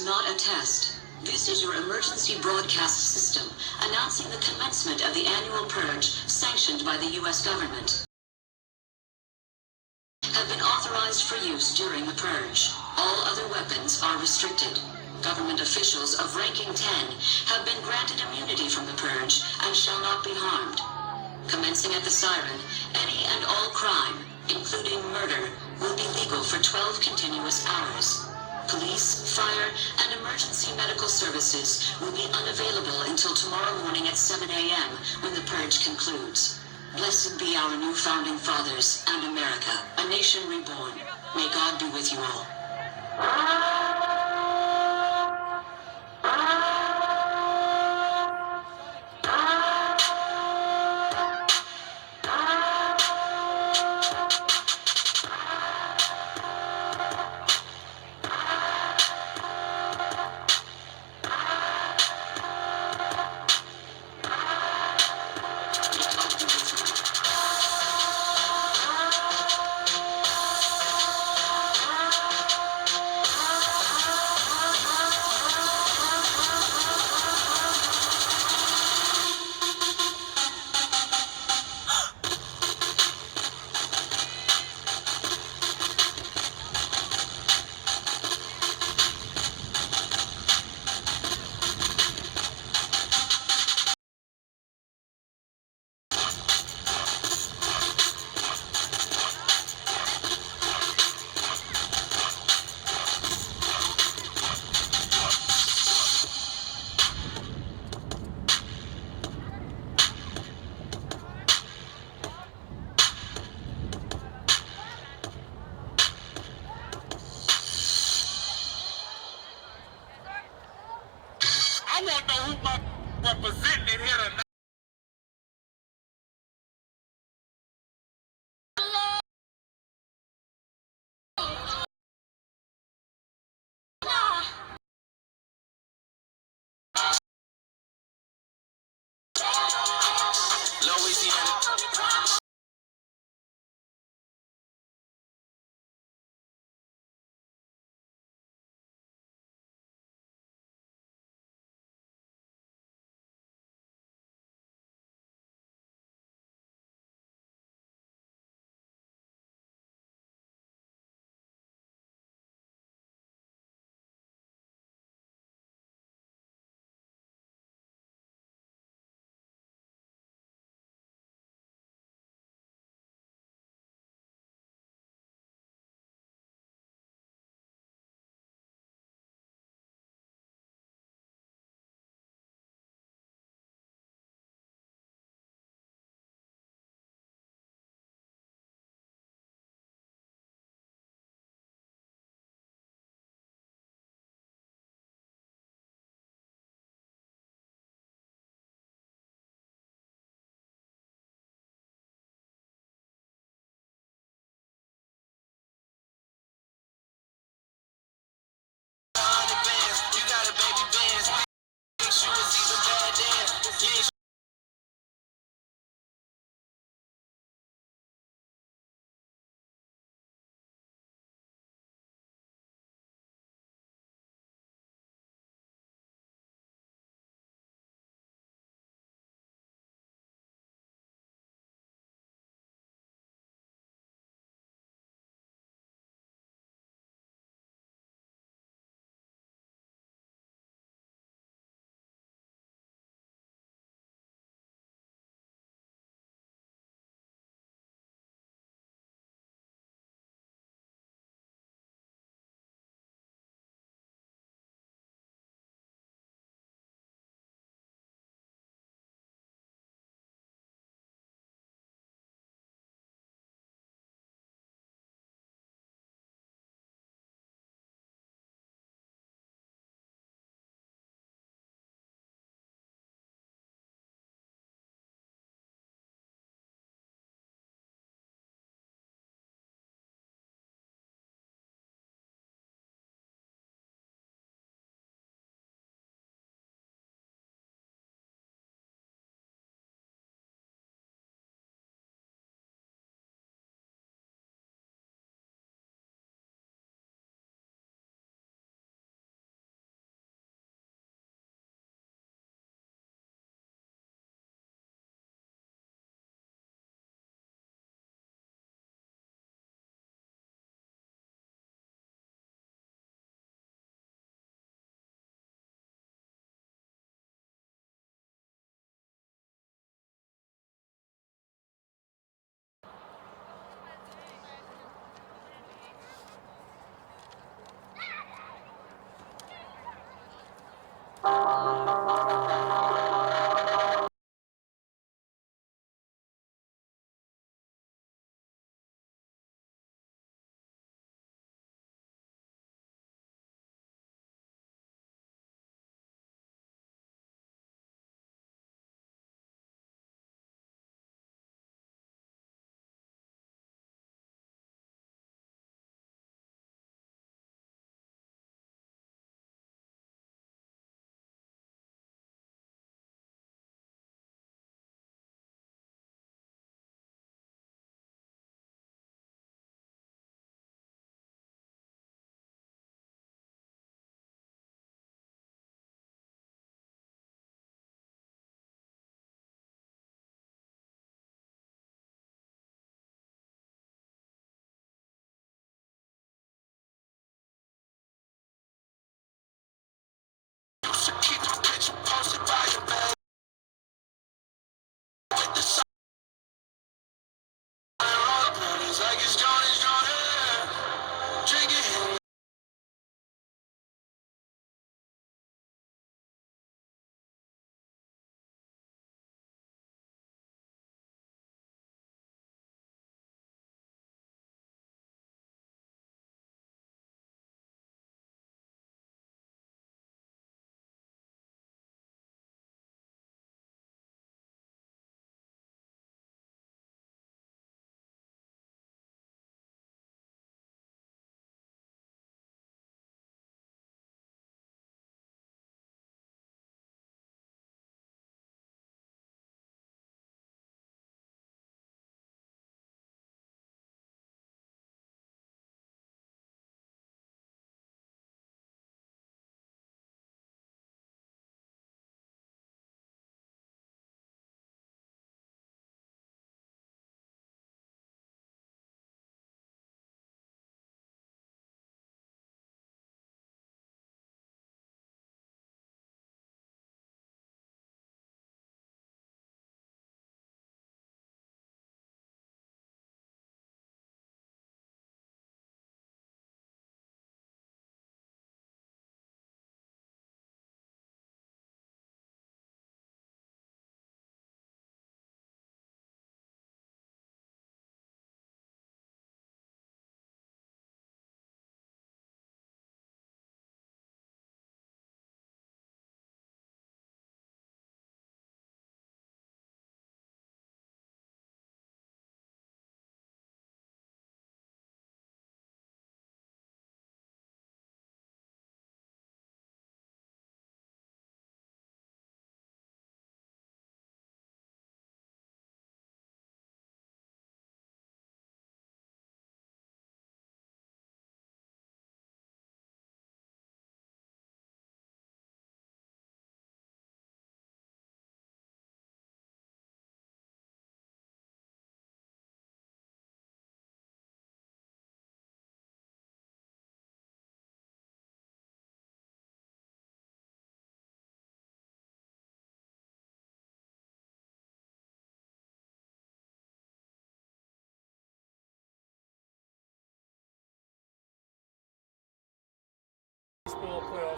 is not a test. This is your emergency broadcast system announcing the commencement of the annual purge sanctioned by the U.S. government. Have been authorized for use during the purge. All other weapons are restricted. Government officials of ranking 10 have been granted immunity from the purge and shall not be harmed. Commencing at the siren, any and all crime, including murder, will be legal for 12 continuous hours. Police, fire, and emergency medical services will be unavailable until tomorrow morning at 7 a.m. when the purge concludes. Blessed be our new founding fathers and America, a nation reborn. May God be with you all. I want to know who my representing here tonight.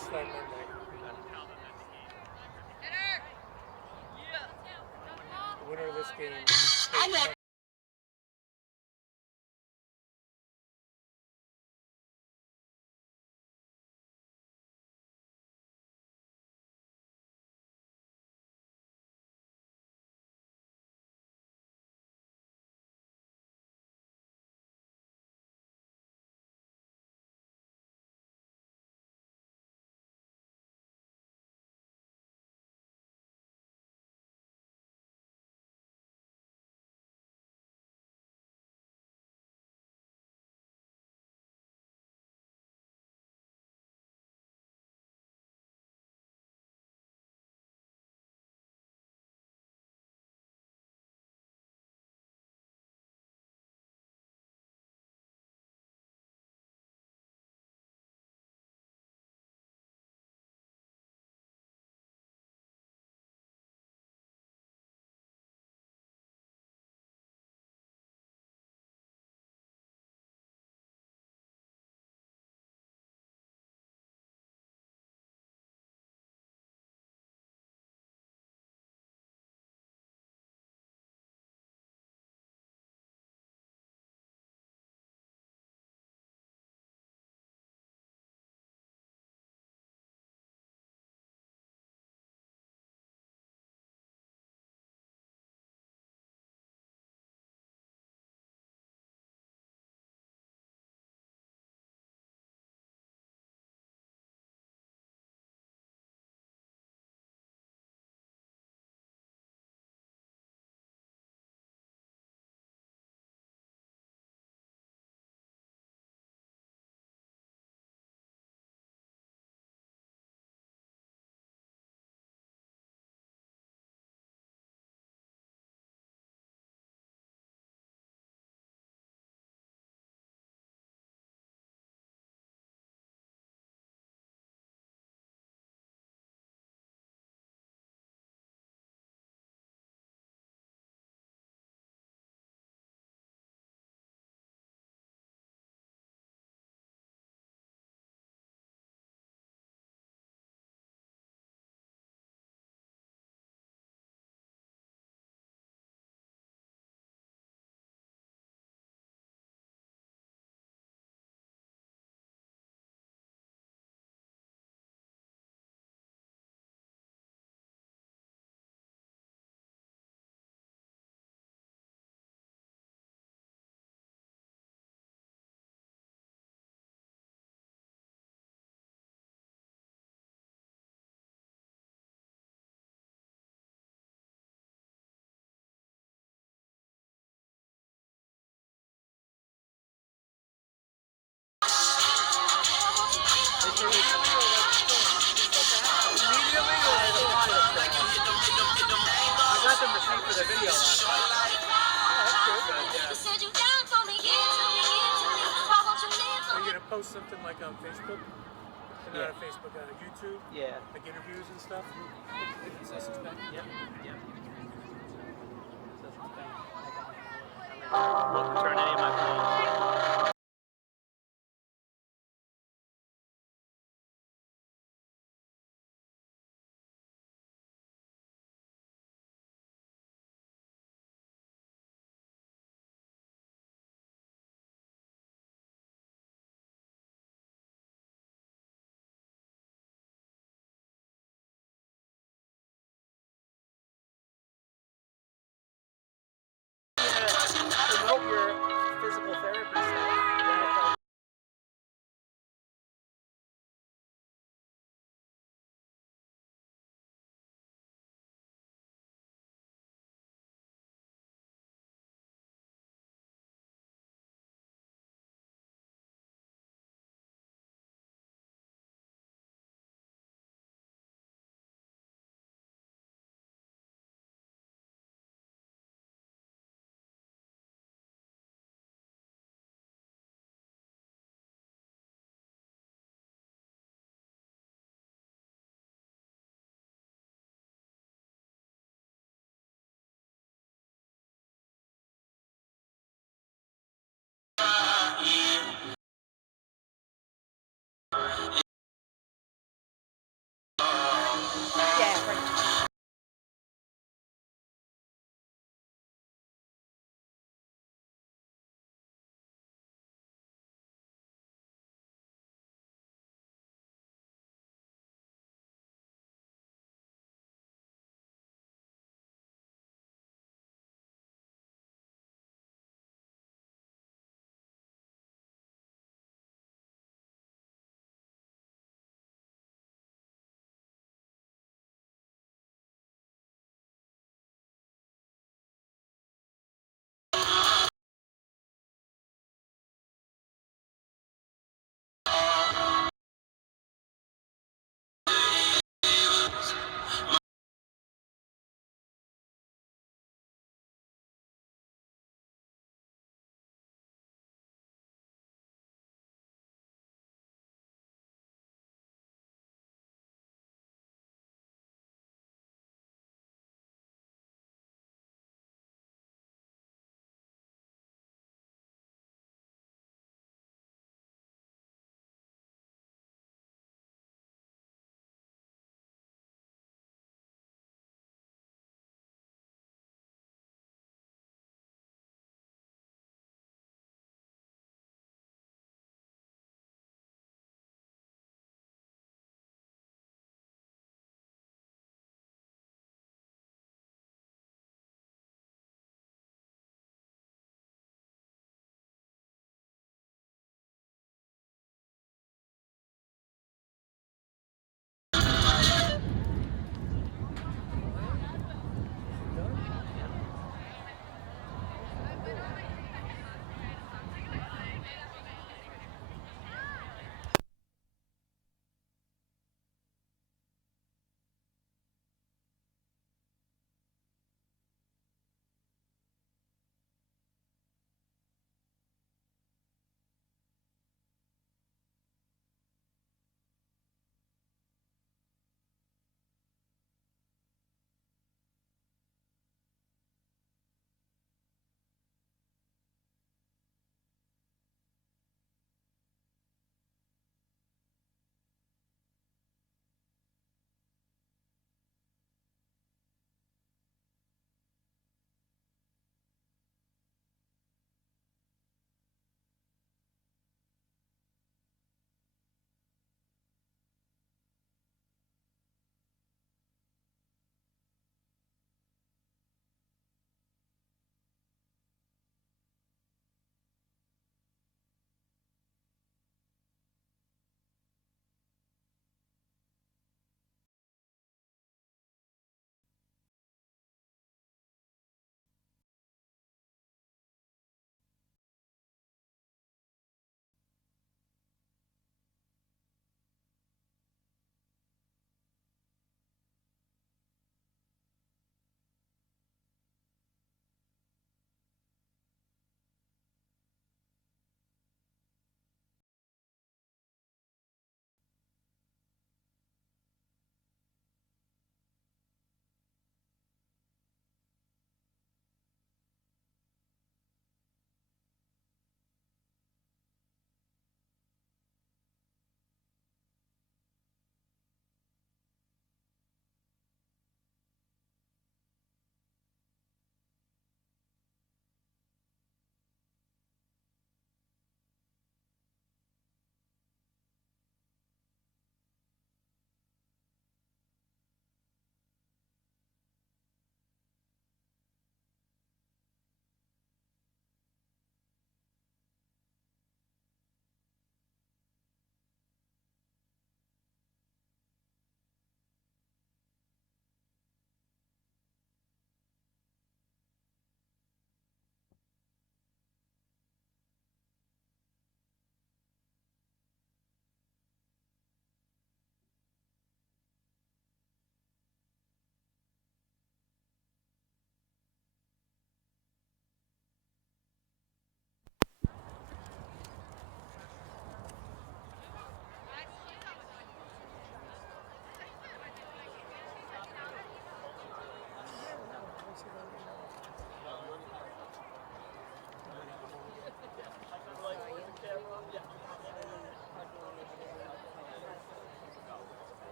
starting Monday. The winner of this game. Post something like on Facebook, and not on Facebook, on YouTube, like interviews and stuff. Yep. Won't return any of my calls. Promote your physical therapy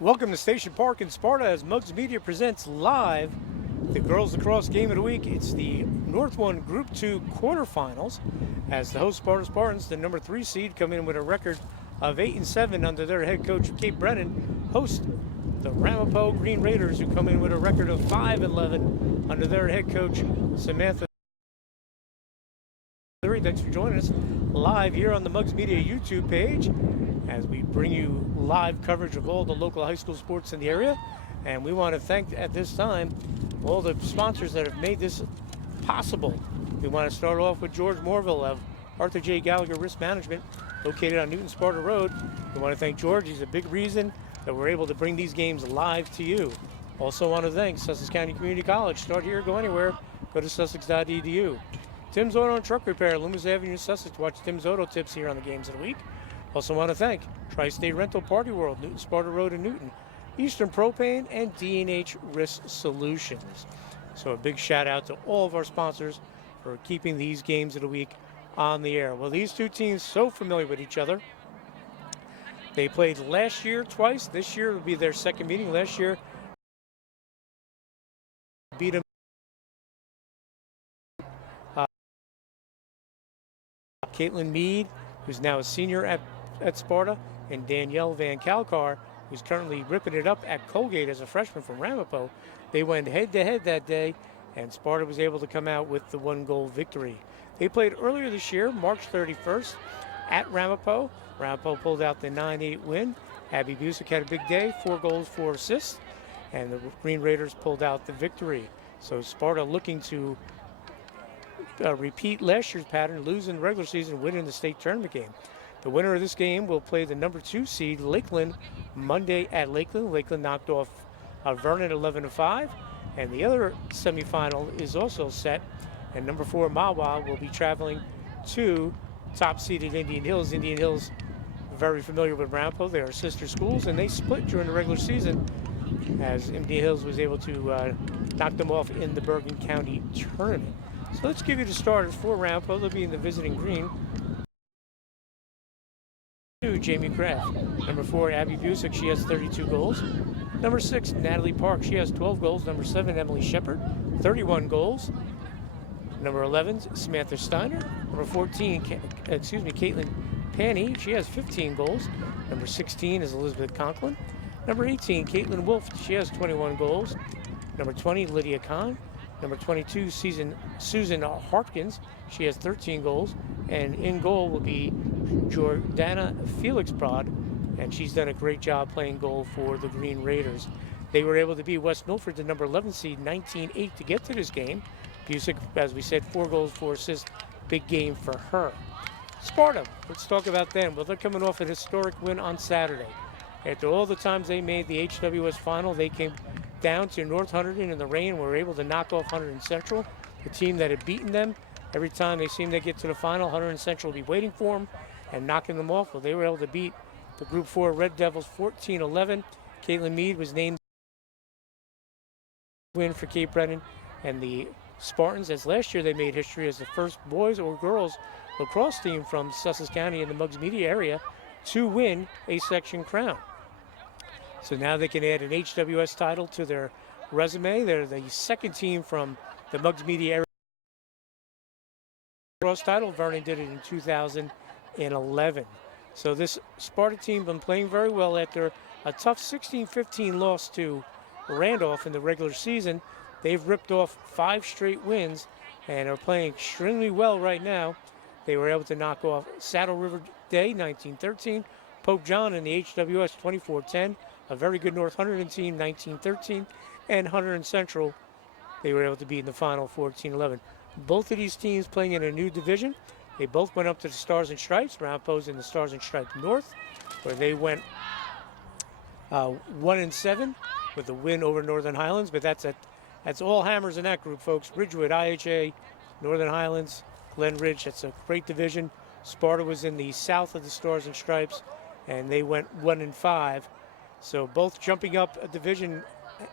Welcome to Station Park in Sparta as Muggs Media presents live the girls lacrosse game of the week. It's the North 1 Group 2 quarterfinals as the host Sparta Spartans, the number 3 seed, come in with a record of 8-7 under their head coach Kate Brennan, host the Ramapo Green Raiders, who come in with a record of 5-11 under their head coach Samantha. Thanks for joining us live here on the Muggs Media YouTube page as we bring you live coverage of all the local high school sports in the area. And we want to thank at this time all the sponsors that have made this possible. We want to start off with George Morville of Arthur J. Gallagher Risk Management, located on Newton Sparta Road. We want to thank George. He's a big reason that we're able to bring these games live to you. Also want to thank Sussex County Community College. Start here, go anywhere. Go to sussex.edu. Tim's Auto and Truck Repair, Loomis Avenue, Sussex. Watch Tim's Auto Tips here on the games of the week. Also want to thank Tri-State Rental Party World, Newton Sparta Road in Newton, Eastern Propane, and D&H Risk Solutions. So a big shout out to all of our sponsors for keeping these games of the week on the air. Well, these two teams so familiar with each other. They played last year twice. This year will be their second meeting. Last year beat them. Caitlin Mead, who's now a senior at Sparta, and Danielle Van Kalkar, who's currently ripping it up at Colgate as a freshman from Ramapo. They went head-to-head that day, and Sparta was able to come out with the 1-goal victory. They played earlier this year, March 31st, at Ramapo. Ramapo pulled out the 9-8 win. Abby Busick had a big day, 4 goals, 4 assists, and the Green Raiders pulled out the victory. So Sparta looking to repeat last year's pattern, lose in the regular season, win in the state tournament game. The winner of this game will play the number 2 seed, Lakeland, Monday at Lakeland. Lakeland knocked off Vernon 11-5, and the other semifinal is also set, and number 4 Mawa will be traveling to top-seeded Indian Hills. Indian Hills, very familiar with Ramapo. They are sister schools, and they split during the regular season as Indian Hills was able to knock them off in the Bergen County tournament. So let's give you the starters for Ramapo. They'll be in the visiting green. 2, Jamie Kraft. Number 4, Abby Busick. She has 32 goals. Number 6, Natalie Park. She has 12 goals. Number 7, Emily Shepard, 31 goals. Number 11, Samantha Steiner. Number 14, Caitlin Panny. She has 15 goals. Number 16 is Elizabeth Conklin. Number 18, Caitlin Wolf. She has 21 goals. Number 20, Lydia Kahn. Number 22, Susan Harkins. She has 13 goals. And in goal will be Jordana Felixbrod, and she's done a great job playing goal for the Green Raiders. They were able to beat West Milford, the number 11 seed, 19-8 to get to this game. Busick, as we said, 4 goals, 4 assists. Big game for her. Sparta, let's talk about them. Well, they're coming off a historic win on Saturday. After all the times they made the HWS final, they came down to North Hunterdon in the rain and were able to knock off Hunterdon Central, the team that had beaten them. Every time they seem to get to the final, Hunterdon Central will be waiting for them and knocking them off. Well, they were able to beat the Group 4 Red Devils 14-11. Caitlin Mead was named win for Cape Brennan and the Spartans, as last year they made history as the first boys or girls lacrosse team from Sussex County in the Muggs Media area to win a section crown. So now they can add an HWS title to their resume. They're the second team from the Muggs Media area lacrosse title. Vernon did it in 2011. So this Sparta team been playing very well after a tough 16-15 loss to Randolph in the regular season. They've ripped off 5 straight wins and are playing extremely well right now. They were able to knock off Saddle River Day 1913, Pope John in the HWS 24-10, a very good North Hunterdon team 1913, and Hunterdon Central they were able to beat in the final 14-11. Both of these teams playing in a new division. They both went up to the Stars and Stripes. Ramapo's in the Stars and Stripes North, where they went 1-7 with a win over Northern Highlands. But that's all hammers in that group, folks. Ridgewood, IHA, Northern Highlands, Glen Ridge. That's a great division. Sparta was in the south of the Stars and Stripes, and they went 1-5. So both jumping up a division.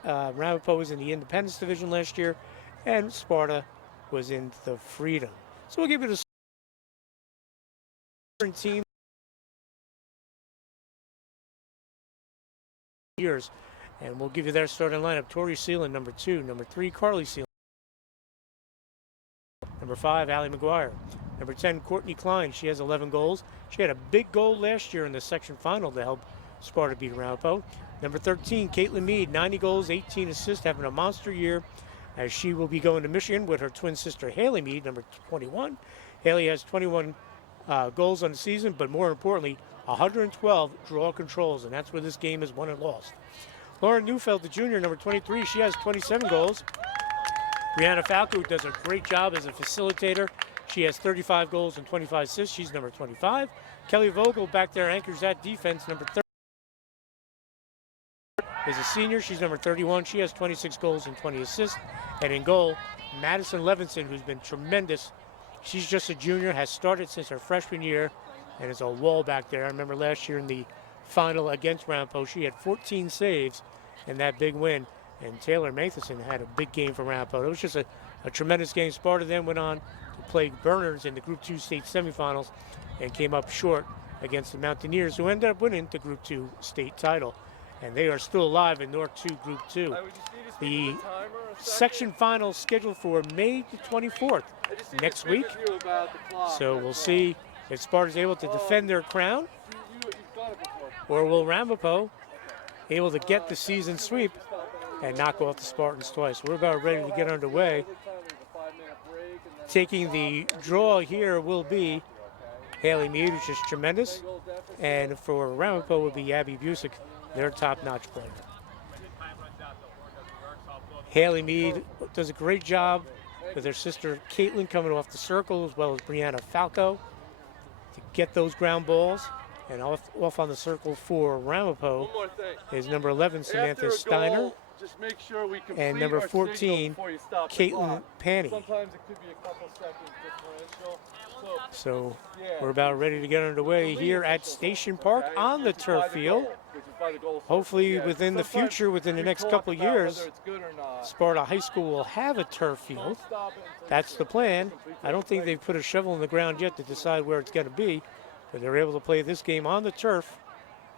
Ramapo was in the Independence Division last year, and Sparta was in the Freedom. So we'll give it a team. years. And we'll give you their starting lineup. Tori Seelan, number 2. Number 3, Carly Seelan. Number 5, Allie McGuire. Number 10, Courtney Klein. She has 11 goals. She had a big goal last year in the section final to help Sparta beat Ramapo. Number 13, Caitlin Mead, 90 goals, 18 assists, having a monster year as she will be going to Michigan with her twin sister Haley Mead, number 21. Haley has 21 goals on the season, but more importantly, 112 draw controls, and that's where this game is won and lost. Lauren Neufeld, the junior, number 23, she has 27 goals. Brianna Falco does a great job as a facilitator. She has 35 goals and 25 assists. She's number 25. Kelly Vogel back there anchors that defense, number 30. Is a senior. She's number 31. She has 26 goals and 20 assists. And in goal, Madison Levinson, who's been tremendous. She's just a junior, has started since her freshman year, and is a wall back there. I remember last year in the final against Ramapo, she had 14 saves in that big win. And Taylor Matheson had a big game for Ramapo. It was just a tremendous game. Sparta then went on to play Berners in the Group 2 state semifinals and came up short against the Mountaineers, who ended up winning the Group 2 state title. And they are still alive in North 2 Group 2. The section final scheduled for May the 24th next week. So we'll see if Sparta's able to defend their crown, or will Ramapo able to get the season sweep and knock off the Spartans twice. We're about ready to get underway. Taking the draw here will be Haley Mead, which is tremendous. And for Ramapo will be Abby Busick, their top-notch player. Haley Mead does a great job with her sister Caitlin coming off the circle, as well as Brianna Falco, to get those ground balls. And off on the circle for Ramapo is number 11, Samantha Steiner. Just make sure we and number 14, Caitlin Panny. Sometimes it could be a couple seconds differential. So we're about ready to get underway here at Station Park on the turf field. Hopefully within the future, within the next couple of years, Sparta High School will have a turf field. That's the plan. I don't think they've put a shovel in the ground yet to decide where it's going to be, but they're able to play this game on the turf,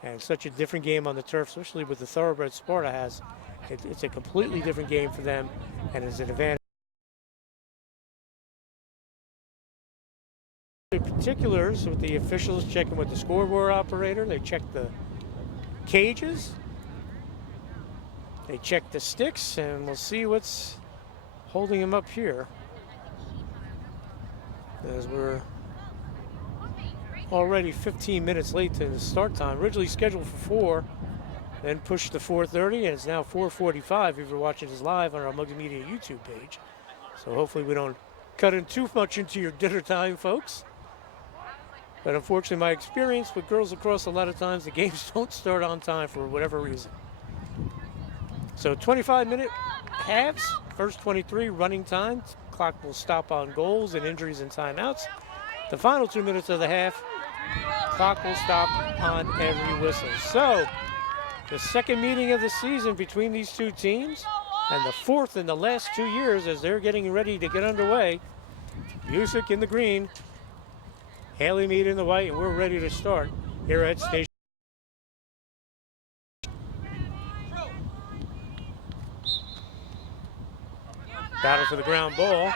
and such a different game on the turf, especially with the thoroughbred Sparta has. It's a completely different game for them, and it's an advantage. The particulars with the officials checking with the scoreboard operator. They check the cages, they check the sticks, and we'll see what's holding them up here, as we're already 15 minutes late to the start time. Originally scheduled for 4, then pushed to 4:30, and it's now 4:45 if you're watching this live on our Multimedia YouTube page. So hopefully we don't cut in too much into your dinner time, folks. But unfortunately, my experience with girls lacrosse, a lot of times the games don't start on time for whatever reason. So 25-minute halves, first 23 running time. Clock will stop on goals and injuries and timeouts. The final 2 minutes of the half, clock will stop on every whistle. So the second meeting of the season between these two teams, and the fourth in the last 2 years as they're getting ready to get underway. Busick in the green, Haley Mead in the white, and we're ready to start here at Station. Battle for the ground ball.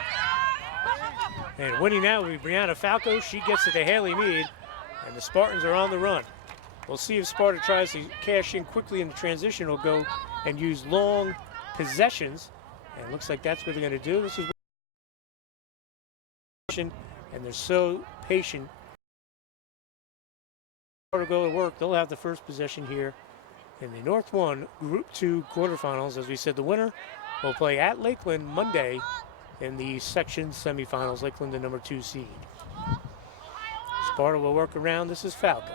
And winning that will be Brianna Falco. She gets it to Haley Mead, and the Spartans are on the run. We'll see if Sparta tries to cash in quickly in the transition or go and use long possessions. And it looks like that's what they're going to do. This is and they're so patient. To go to work, they'll have the first possession here in the North 1 Group 2 quarterfinals. As we said, the winner will play at Lakeland Monday in the section semifinals. Lakeland, the number 2 seed. Sparta will work around. This is Falco.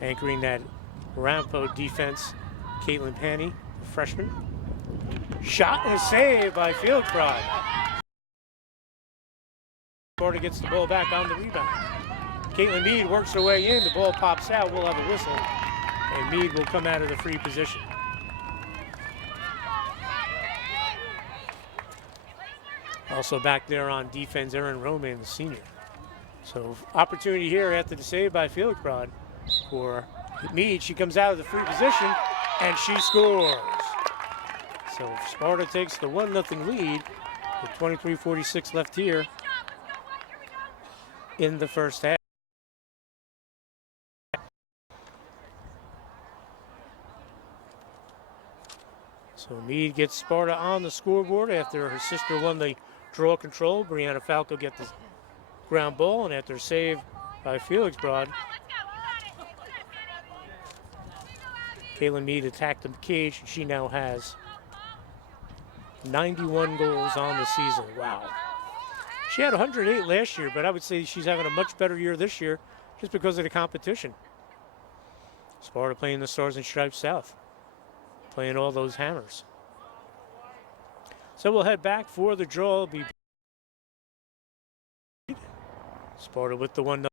Anchoring that Ramapo defense, Caitlin Panny, freshman. Shot and a save by Fieldcry. Sparta gets the ball back on the rebound. Caitlin Mead works her way in. The ball pops out. We'll have a whistle. And Mead will come out of the free position. Also back there on defense, Erin Roman, the senior. So opportunity here after the save by Felix Broad for Meade. She comes out of the free position and she scores. So Sparta takes the 1-0 lead with 23:46 left here in the first half. So Meade gets Sparta on the scoreboard after her sister won the draw control. Brianna Falco gets the ground ball, and after a save by Felix Broad, Caitlin Meade attacked the cage, and she now has 91 goals on the season. Wow. She had 108 last year, but I would say she's having a much better year this year just because of the competition. Sparta playing the Stars and Stripes South, playing all those hammers. So we'll head back for the draw. Sparta with the 1-0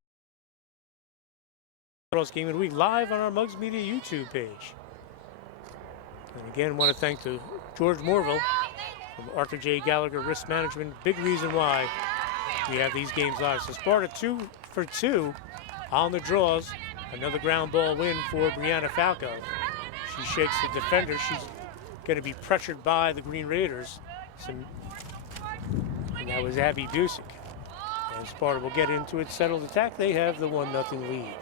game of the week live on our Mugs Media YouTube page. And again, want to thank to George Morville from Arthur J. Gallagher Risk Management. Big reason why we have these games live. So Sparta 2 for 2 on the draws. Another ground ball win for Brianna Falco. She shakes the defender. She's going to be pressured by the Green Raiders. And that was Abby Busick. And Sparta will get into it, settled attack. They have the 1-0 lead.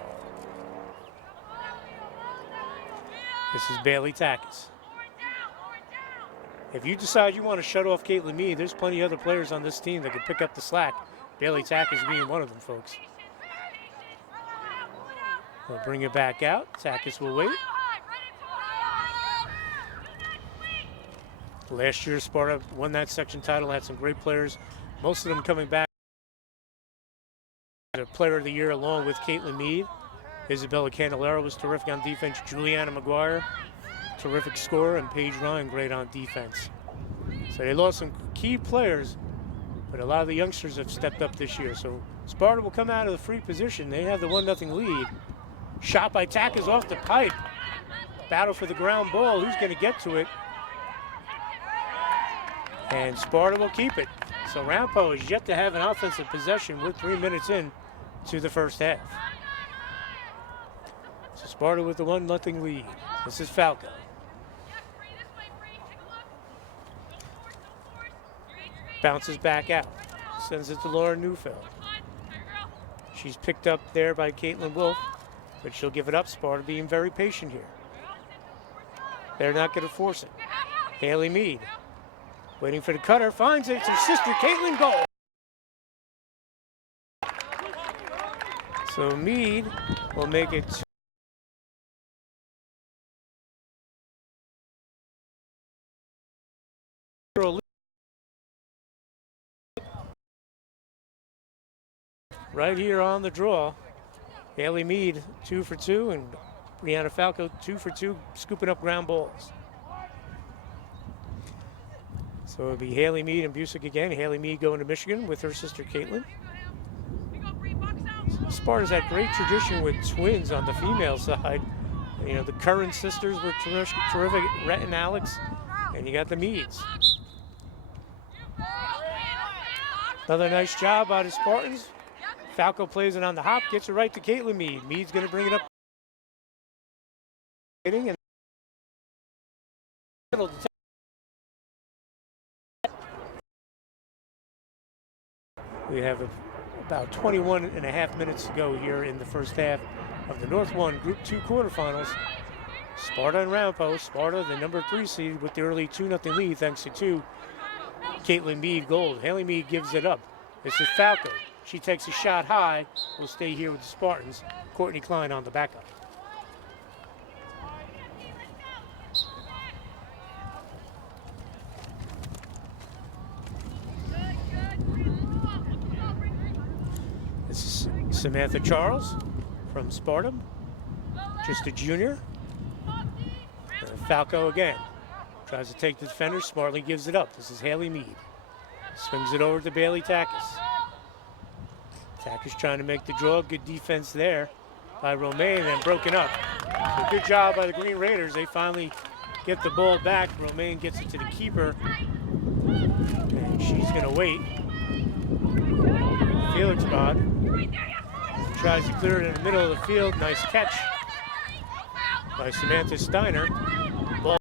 This is Bailey Takis. If you decide you want to shut off Caitlin Meade, there's plenty of other players on this team that can pick up the slack. Bailey Takis being one of them, folks. They'll bring it back out. Takis will wait. Last year, Sparta won that section title, had some great players, most of them coming back. The player of the year along with Caitlin Meade. Isabella Candelero was terrific on defense. Juliana McGuire, terrific scorer, and Paige Ryan, great on defense. So they lost some key players, but a lot of the youngsters have stepped up this year. So Sparta will come out of the free position. They have the 1-0 lead. Shot by Takis off the pipe. Battle for the ground ball. Who's going to get to it? And Sparta will keep it. So Ramapo is yet to have an offensive possession with 3 minutes in to the first half. So Sparta with the 1-0 lead. This is Falco. Bounces back out. Sends it to Laura Neufeld. She's picked up there by Caitlin Wolf, but she'll give it up. Sparta being very patient here. They're not going to force it. Haley Meade waiting for the cutter, finds it. It's her sister, Caitlin, goal. So Meade will make it right here on the draw. Haley Meade 2 for 2, and Brianna Falco 2 for 2, scooping up ground balls. So it'll be Haley Meade and Busick again. Haley Meade going to Michigan with her sister Caitlin. Sparta's had great tradition with twins on the female side. You know, the Curran sisters were terrific, Rhett and Alex, and you got the Meades. Another nice job by the Spartans. Falco plays it on the hop, gets it right to Caitlin Meade. Meade's going to bring it up. And we have about 21 and a half minutes to go here in the first half of the North 1 Group 2 quarterfinals. Sparta and Ramapo. Sparta, the number 3 seed, with the early 2-0 lead thanks to 2 Caitlin Meade goals. Haley Meade gives it up. This is Falco. She takes a shot high. Will stay here with the Spartans. Courtney Klein on the backup. This is Samantha Charles from Sparta, just a junior. Falco again. Tries to take the defender, smartly gives it up. This is Haley Meade. Swings it over to Bailey Takis. Takis trying to make the draw. Good defense there by Romaine, and broken up. So good job by the Green Raiders. They finally get the ball back. Romaine gets it to the keeper, and she's going to wait. Felix Bod. Tries to clear it in the middle of the field. Nice catch by Samantha Steiner. Ball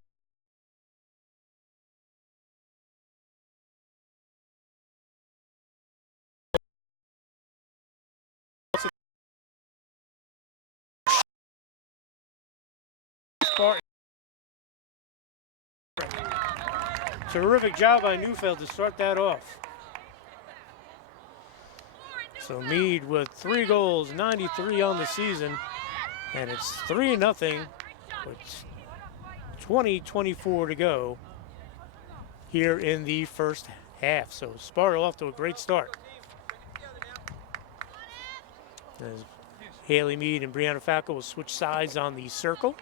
Sparta. Terrific job by Neufeld to start that off. So Meade with 3 goals, 93 on the season, and it's 3-0 with 20-24 to go here in the first half. So Sparta off to a great start. As Haley Meade and Brianna Falco will switch sides on the circle.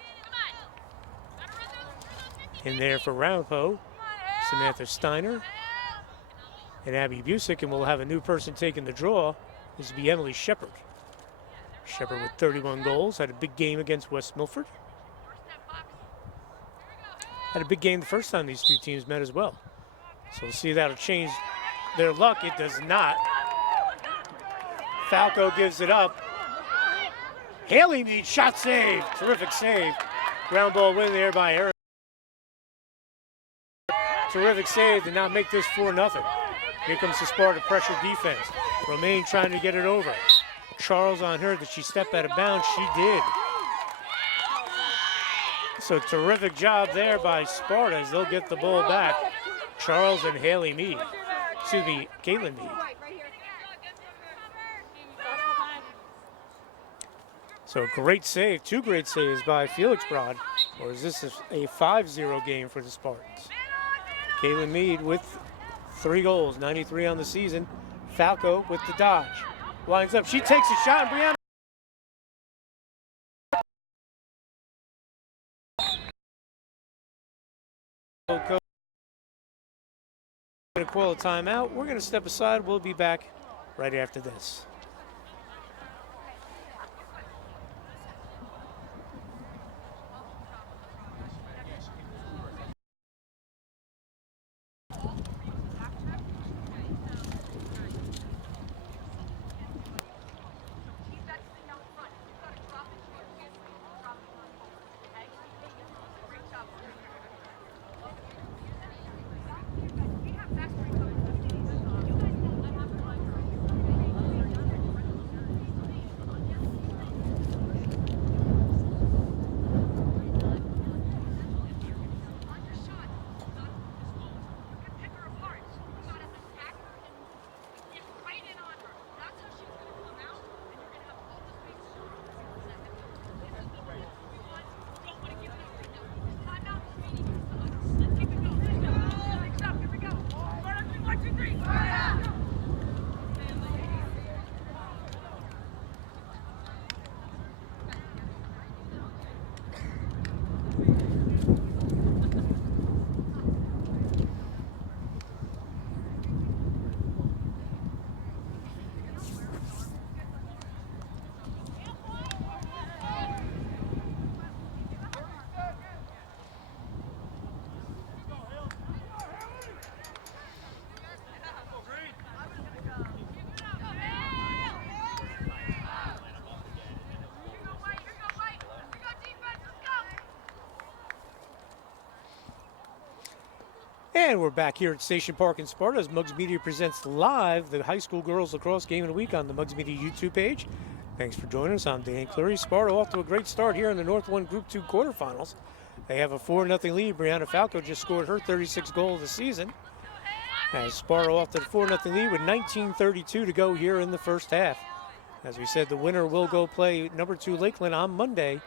In there for Ramapo, Samantha Steiner and Abby Busick, and we'll have a new person taking the draw. This will be Emily Shepard. Shepard with 31 goals, had a big game against West Milford. Had a big game the first time these two teams met as well. So we'll see if that'll change their luck. It does not. Falco gives it up. Haley Meade, shot save, terrific save. Ground ball win there by Eric. Terrific save to not make this 4-0. Here comes the Sparta pressure defense. Romaine trying to get it over. Charles on her. Did she step out of bounds? She did. So terrific job there by Sparta as they'll get the ball back. Charles and Haley Meade. Excuse me, Caitlin Meade. So great save, 2 great saves by Felix Broad. Or is this a 5-0 game for the Spartans? Caitlin Meade with 3 goals, 93 on the season. Falco with the dodge. Lines up, she takes a shot, and Brianna. Going to call a timeout. We're going to step aside. We'll be back right after this. And we're back here at Station Park in Sparta as Mugs Media presents live the high school girls lacrosse game of the week on the Mugs Media YouTube page. Thanks for joining us. I'm Dan Cleary. Sparta off to a great start here in the North 1 Group 2 quarterfinals. They have a 4-0 lead. Brianna Falco just scored her 36th goal of the season. As Sparta off to the 4-0 lead with 19:32 to go here in the first half. As we said, the winner will go play number 2 Lakeland on Monday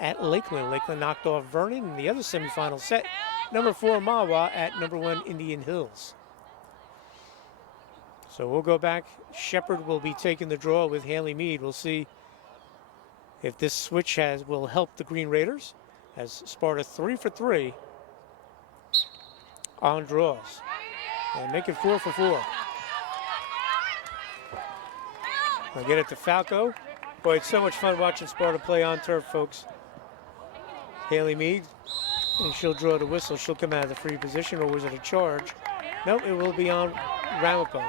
at Lakeland. Lakeland knocked off Vernon in the other semifinal set. Number 4 Mawa at number 1 Indian Hills. So we'll go back. Shepard will be taking the draw with Haley Meade. We'll see if this switch will help the Green Raiders. As Sparta 3 for 3 on draws. And make it 4 for 4. I'll get it to Falco. Boy, it's so much fun watching Sparta play on turf, folks. Haley Meade, and she'll draw the whistle. She'll come out of the free position, or was it a charge? Nope, it will be on Ramapo.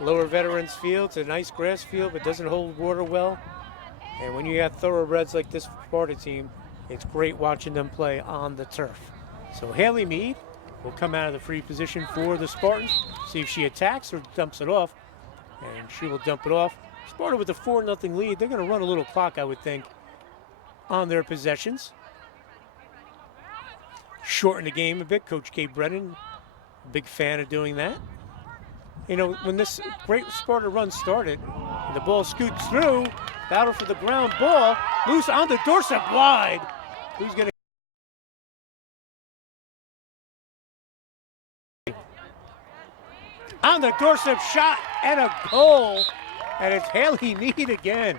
Lower Veterans Field. It's a nice grass field, but doesn't hold water well. And when you got thoroughbreds like this Sparta team, it's great watching them play on the turf. So Haley Mead will come out of the free position for the Spartans. See if she attacks or dumps it off. And she will dump it off. Sparta with a 4-0 lead. They're going to run a little clock, I would think, on their possessions. Shorten the game a bit. Coach Kay Brennan, big fan of doing that. You know, when this great Sparta run started, and the ball scoots through, battle for the ground ball, loose on the doorstep, wide. Who's going to... On the doorstep, shot and a goal, and it's Haley Mead again.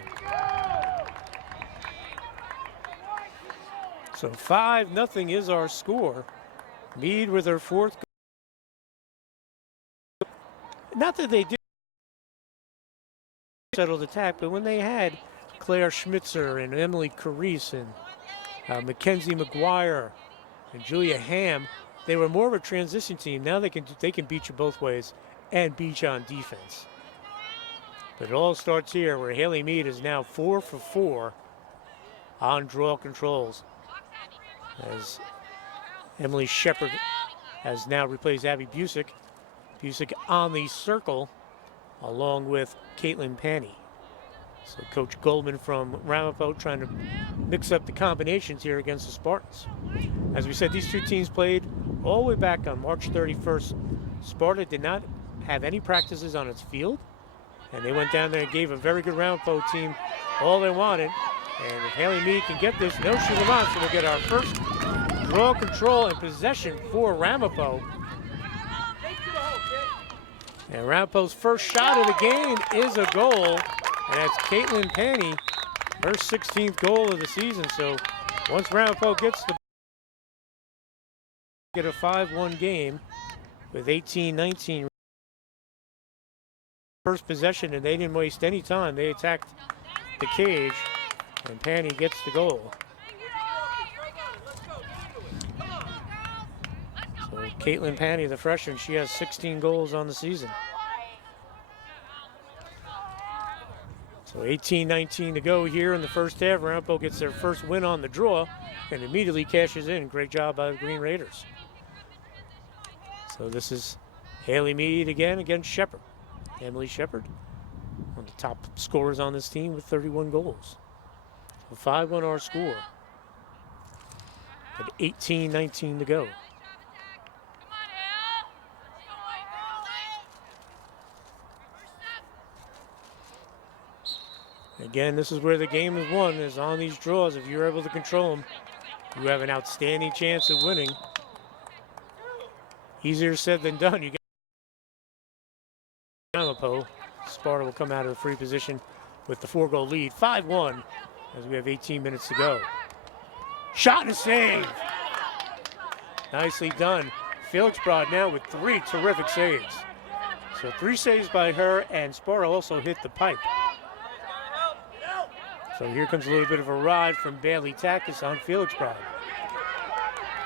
So 5-0 is our score. Mead with her 4th goal. Not that they did settled attack, but when they had Claire Schmitzer and Emily Carice and Mackenzie McGuire and Julia Ham, they were more of a transition team. Now they can beat you both ways and beat you on defense. But it all starts here, where Haley Mead is now 4 for 4 on draw controls, as Emily Shepard has now replaced Abby Busick. Busick on the circle, along with Caitlin Panny. So Coach Goldman from Ramapo trying to mix up the combinations here against the Spartans. As we said, these two teams played all the way back on March 31st. Sparta did not have any practices on its field, and they went down there and gave a very good Ramapo team all they wanted. And if Haley Mead can get this, no shoot them on, so we'll get our first draw, control, and possession for Ramapo. And Ramapo's first shot of the game is a goal, and that's Caitlin Panny, her 16th goal of the season. So once Ramapo gets the get a 5-1 game with 18-19 first possession, and they didn't waste any time. They attacked the cage, and Panny gets the goal. So Caitlin Panny, the freshman, she has 16 goals on the season. So 18-19 to go here in the first half. Ramapo gets their first win on the draw and immediately cashes in. Great job by the Green Raiders. So this is Haley Mead again against Shepard. Emily Shepard, one of the top scorers on this team with 31 goals. So 5-1 our score. At 18-19 to go. Again, this is where the game is won, is on these draws. If you're able to control them, you have an outstanding chance of winning. Easier said than done. You get Ramapo. Sparta will come out of the free position with the 4-goal lead. 5-1 as we have 18 minutes to go. Shot and a save. Nicely done. Felix Broad now with 3 terrific saves. So 3 saves by her, and Sparta also hit the pipe. So here comes a little bit of a ride from Bailey Takis on Felix Broad.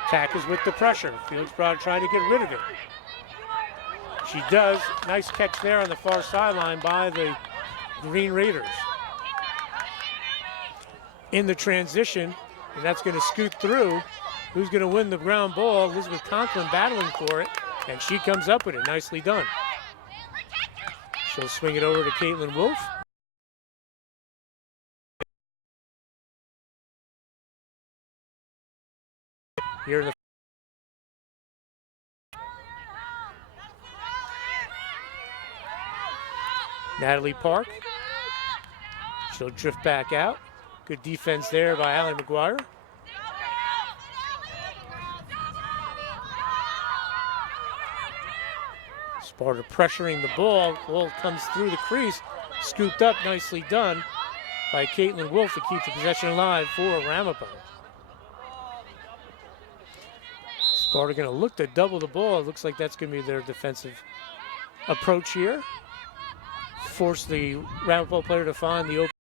Takis with the pressure. Felix Broad trying to get rid of it. She does. Nice catch there on the far sideline by the Green Raiders. In the transition, and that's going to scoot through. Who's going to win the ground ball? Elizabeth Conklin battling for it, and she comes up with it. Nicely done. She'll swing it over to Caitlin Wolf. Here in the Natalie Park. She'll drift back out. Good defense there by Allie McGuire. Sparta pressuring the ball. Ball comes through the crease. Scooped up, nicely done by Caitlin Wolf to keep the possession alive for Ramapo. Sparta going to look to double the ball. It looks like that's going to be their defensive approach here. Force the Ramapo player to find the open.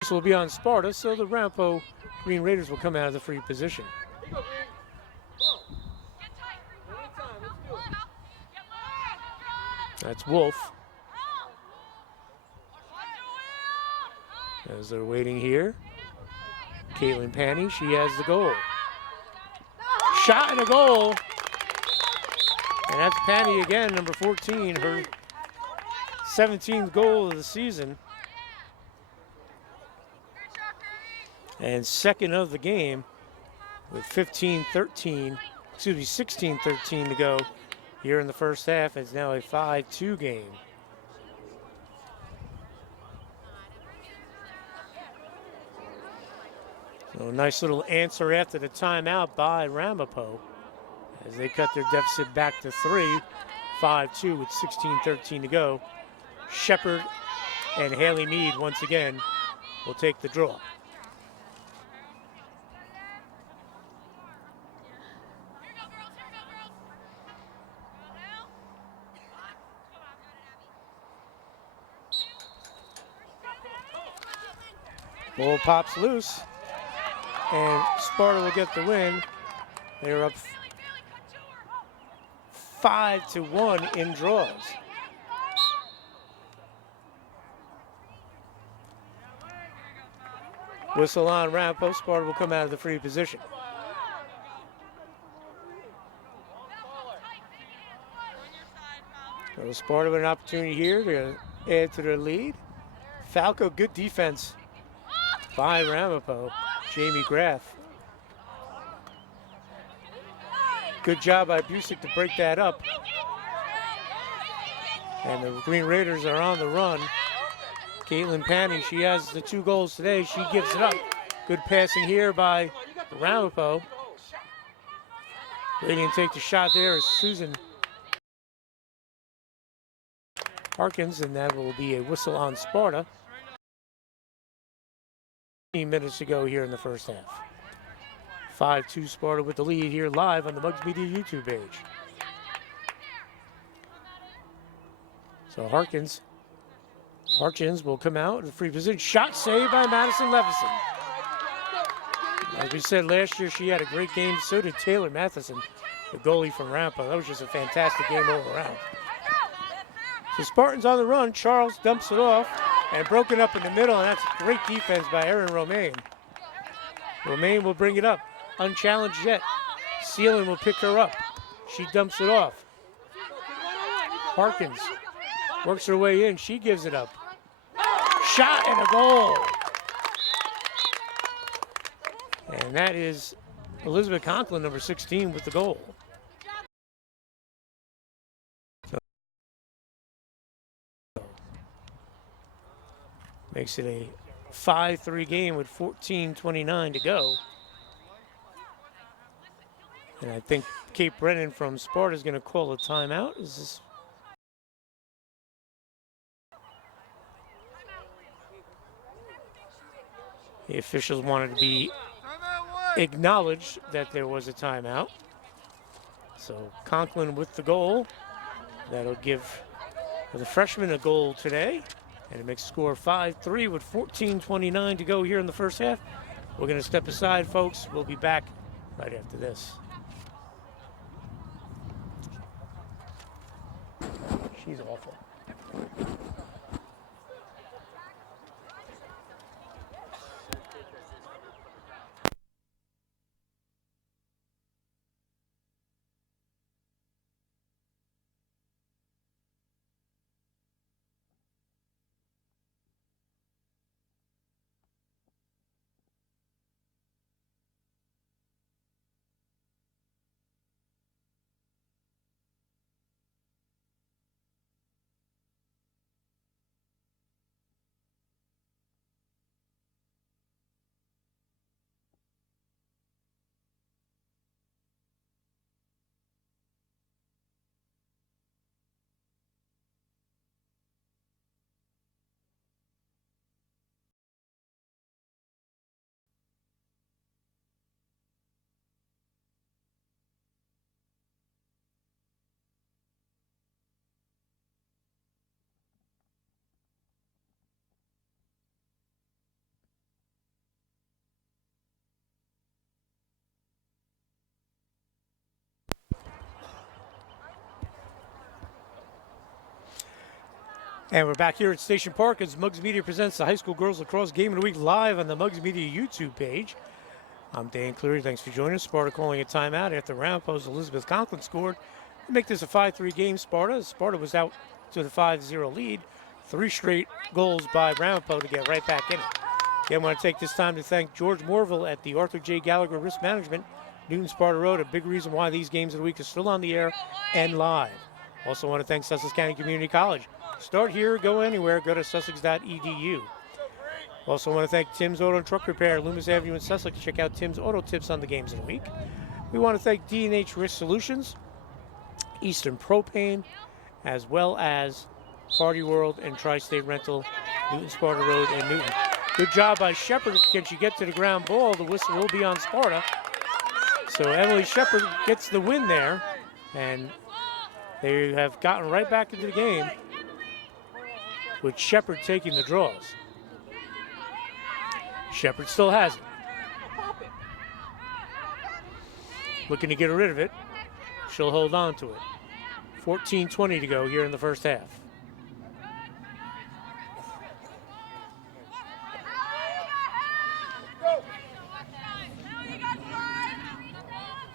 This will be on Sparta, so the Ramapo Green Raiders will come out of the free position. That's Wolf. As they're waiting here, Caitlin Panny, she has the goal. Shot and a goal. And that's Panny again, number 14, her 17th goal of the season. And second of the game with 16-13 to go here in the first half. It's now a 5-2 game. So a nice little answer after the timeout by Ramapo as they cut their deficit back to 3, 5-2 with 16-13 to go. Shepard and Haley Mead once again will take the draw. Ball pops loose, and Sparta will get the win. They're up 5-1 in draws. Whistle on Ramapo. Sparta will come out of the free position. So Sparta with an opportunity here to add to their lead. Falco, good defense by Ramapo. Jamie Graff. Good job by Busick to break that up. And the Green Raiders are on the run. Caitlin Panny, she has the 2 goals today. She gives it up. Good passing here by Ramapo. Waiting to take the shot there is Susan Harkins, and that will be a whistle on Sparta. 15 minutes to go here in the first half. 5-2 Sparta with the lead here live on the Mugs Media YouTube page. So Harkins will come out in the free position. Shot saved by Madison Levison. Like we said last year, she had a great game. So did Taylor Matheson, the goalie from Ramapo. That was just a fantastic game all around. So Spartans on the run. Charles dumps it off and broken up in the middle, and that's great defense by Erin Romaine. Romaine will bring it up, unchallenged yet. Seelan will pick her up. She dumps it off. Harkins works her way in. She gives it up. Shot and a goal. And that is Elizabeth Conklin, number 16, with the goal. Makes it a 5-3 game with 14:29 to go. And I think Kate Brennan from Sparta is going to call a timeout. Is this? The officials wanted to be acknowledged that there was a timeout. So Conklin with the goal. That'll give the freshman a goal today. And it makes the score 5-3 with 14:29 to go here in the first half. We're going to step aside, folks. We'll be back right after this. She's awful. And we're back here at Station Park as Muggs Media presents the High School Girls Lacrosse Game of the Week live on the Muggs Media YouTube page. I'm Dan Cleary. Thanks for joining us. Sparta calling a timeout after Ramapo's Elizabeth Conklin scored to make this a 5-3 game. Sparta was out to the 5-0 lead. 3 straight goals by Ramapo to get right back in it. Again, I want to take this time to thank George Morville at the Arthur J. Gallagher Risk Management, Newton Sparta Road, a big reason why these games of the week are still on the air and live. Also want to thank Sussex County Community College. Start here, go anywhere, go to sussex.edu. Also want to thank Tim's Auto and Truck Repair, Loomis Avenue in Sussex. Check out Tim's Auto Tips on the games of the week. We want to thank D&H Risk Solutions, Eastern Propane, as well as Party World and Tri-State Rental, Newton Sparta Road and Newton. Good job by Shepard. Can she get to the ground ball? The whistle will be on Sparta. So Emily Shepard gets the win there, and they have gotten right back into the game with Shepard taking the draws. Shepard still has it. Looking to get rid of it. She'll hold on to it. 14:20 to go here in the first half.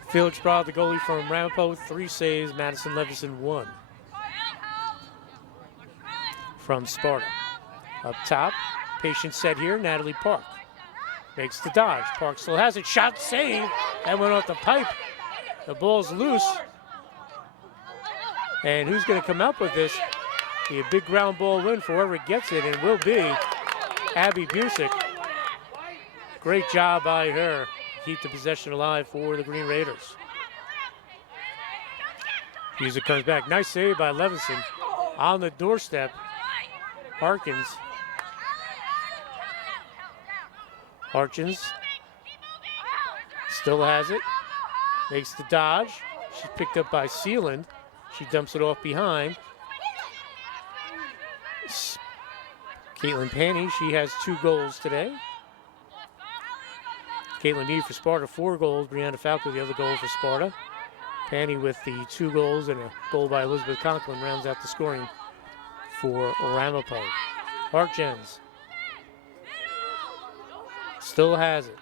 Felix Broad, the goalie from Ramapo, 3 saves. Madison Levison, 1. From Sparta. Up top, patient set here, Natalie Park. Makes the dodge. Park still has it. Shot, save. That went off the pipe. The ball's loose. And who's going to come up with this? Be a big ground ball win for whoever gets it, and it will be Abby Busick. Great job by her. Keep the possession alive for the Green Raiders. Busick comes back. Nice save by Levison. On the doorstep, Harkins. Harkins still has it. Makes the dodge. She's picked up by Sealand. She dumps it off behind. Caitlin Panny, she has 2 goals today. Caitlin Meade for Sparta, 4 goals. Brianna Falco, the other goal for Sparta. Panny with the 2 goals and a goal by Elizabeth Conklin rounds out the scoring for Ramapo. Harkins still has it.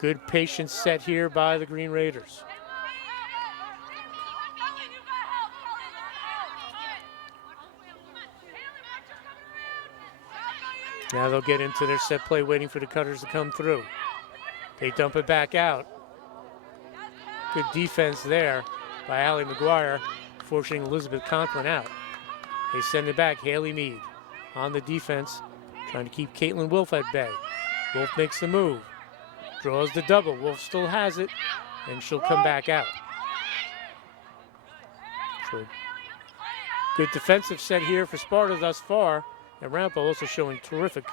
Good patient set here by the Green Raiders. Now they'll get into their set play, waiting for the cutters to come through. They dump it back out. Good defense there by Allie McGuire, forcing Elizabeth Conklin out. They send it back. Haley Meade on the defense, trying to keep Caitlin Wolf at bay. Wolf makes the move, draws the double. Wolf still has it, and she'll come back out. So good defensive set here for Sparta thus far. And Ramapo also showing terrific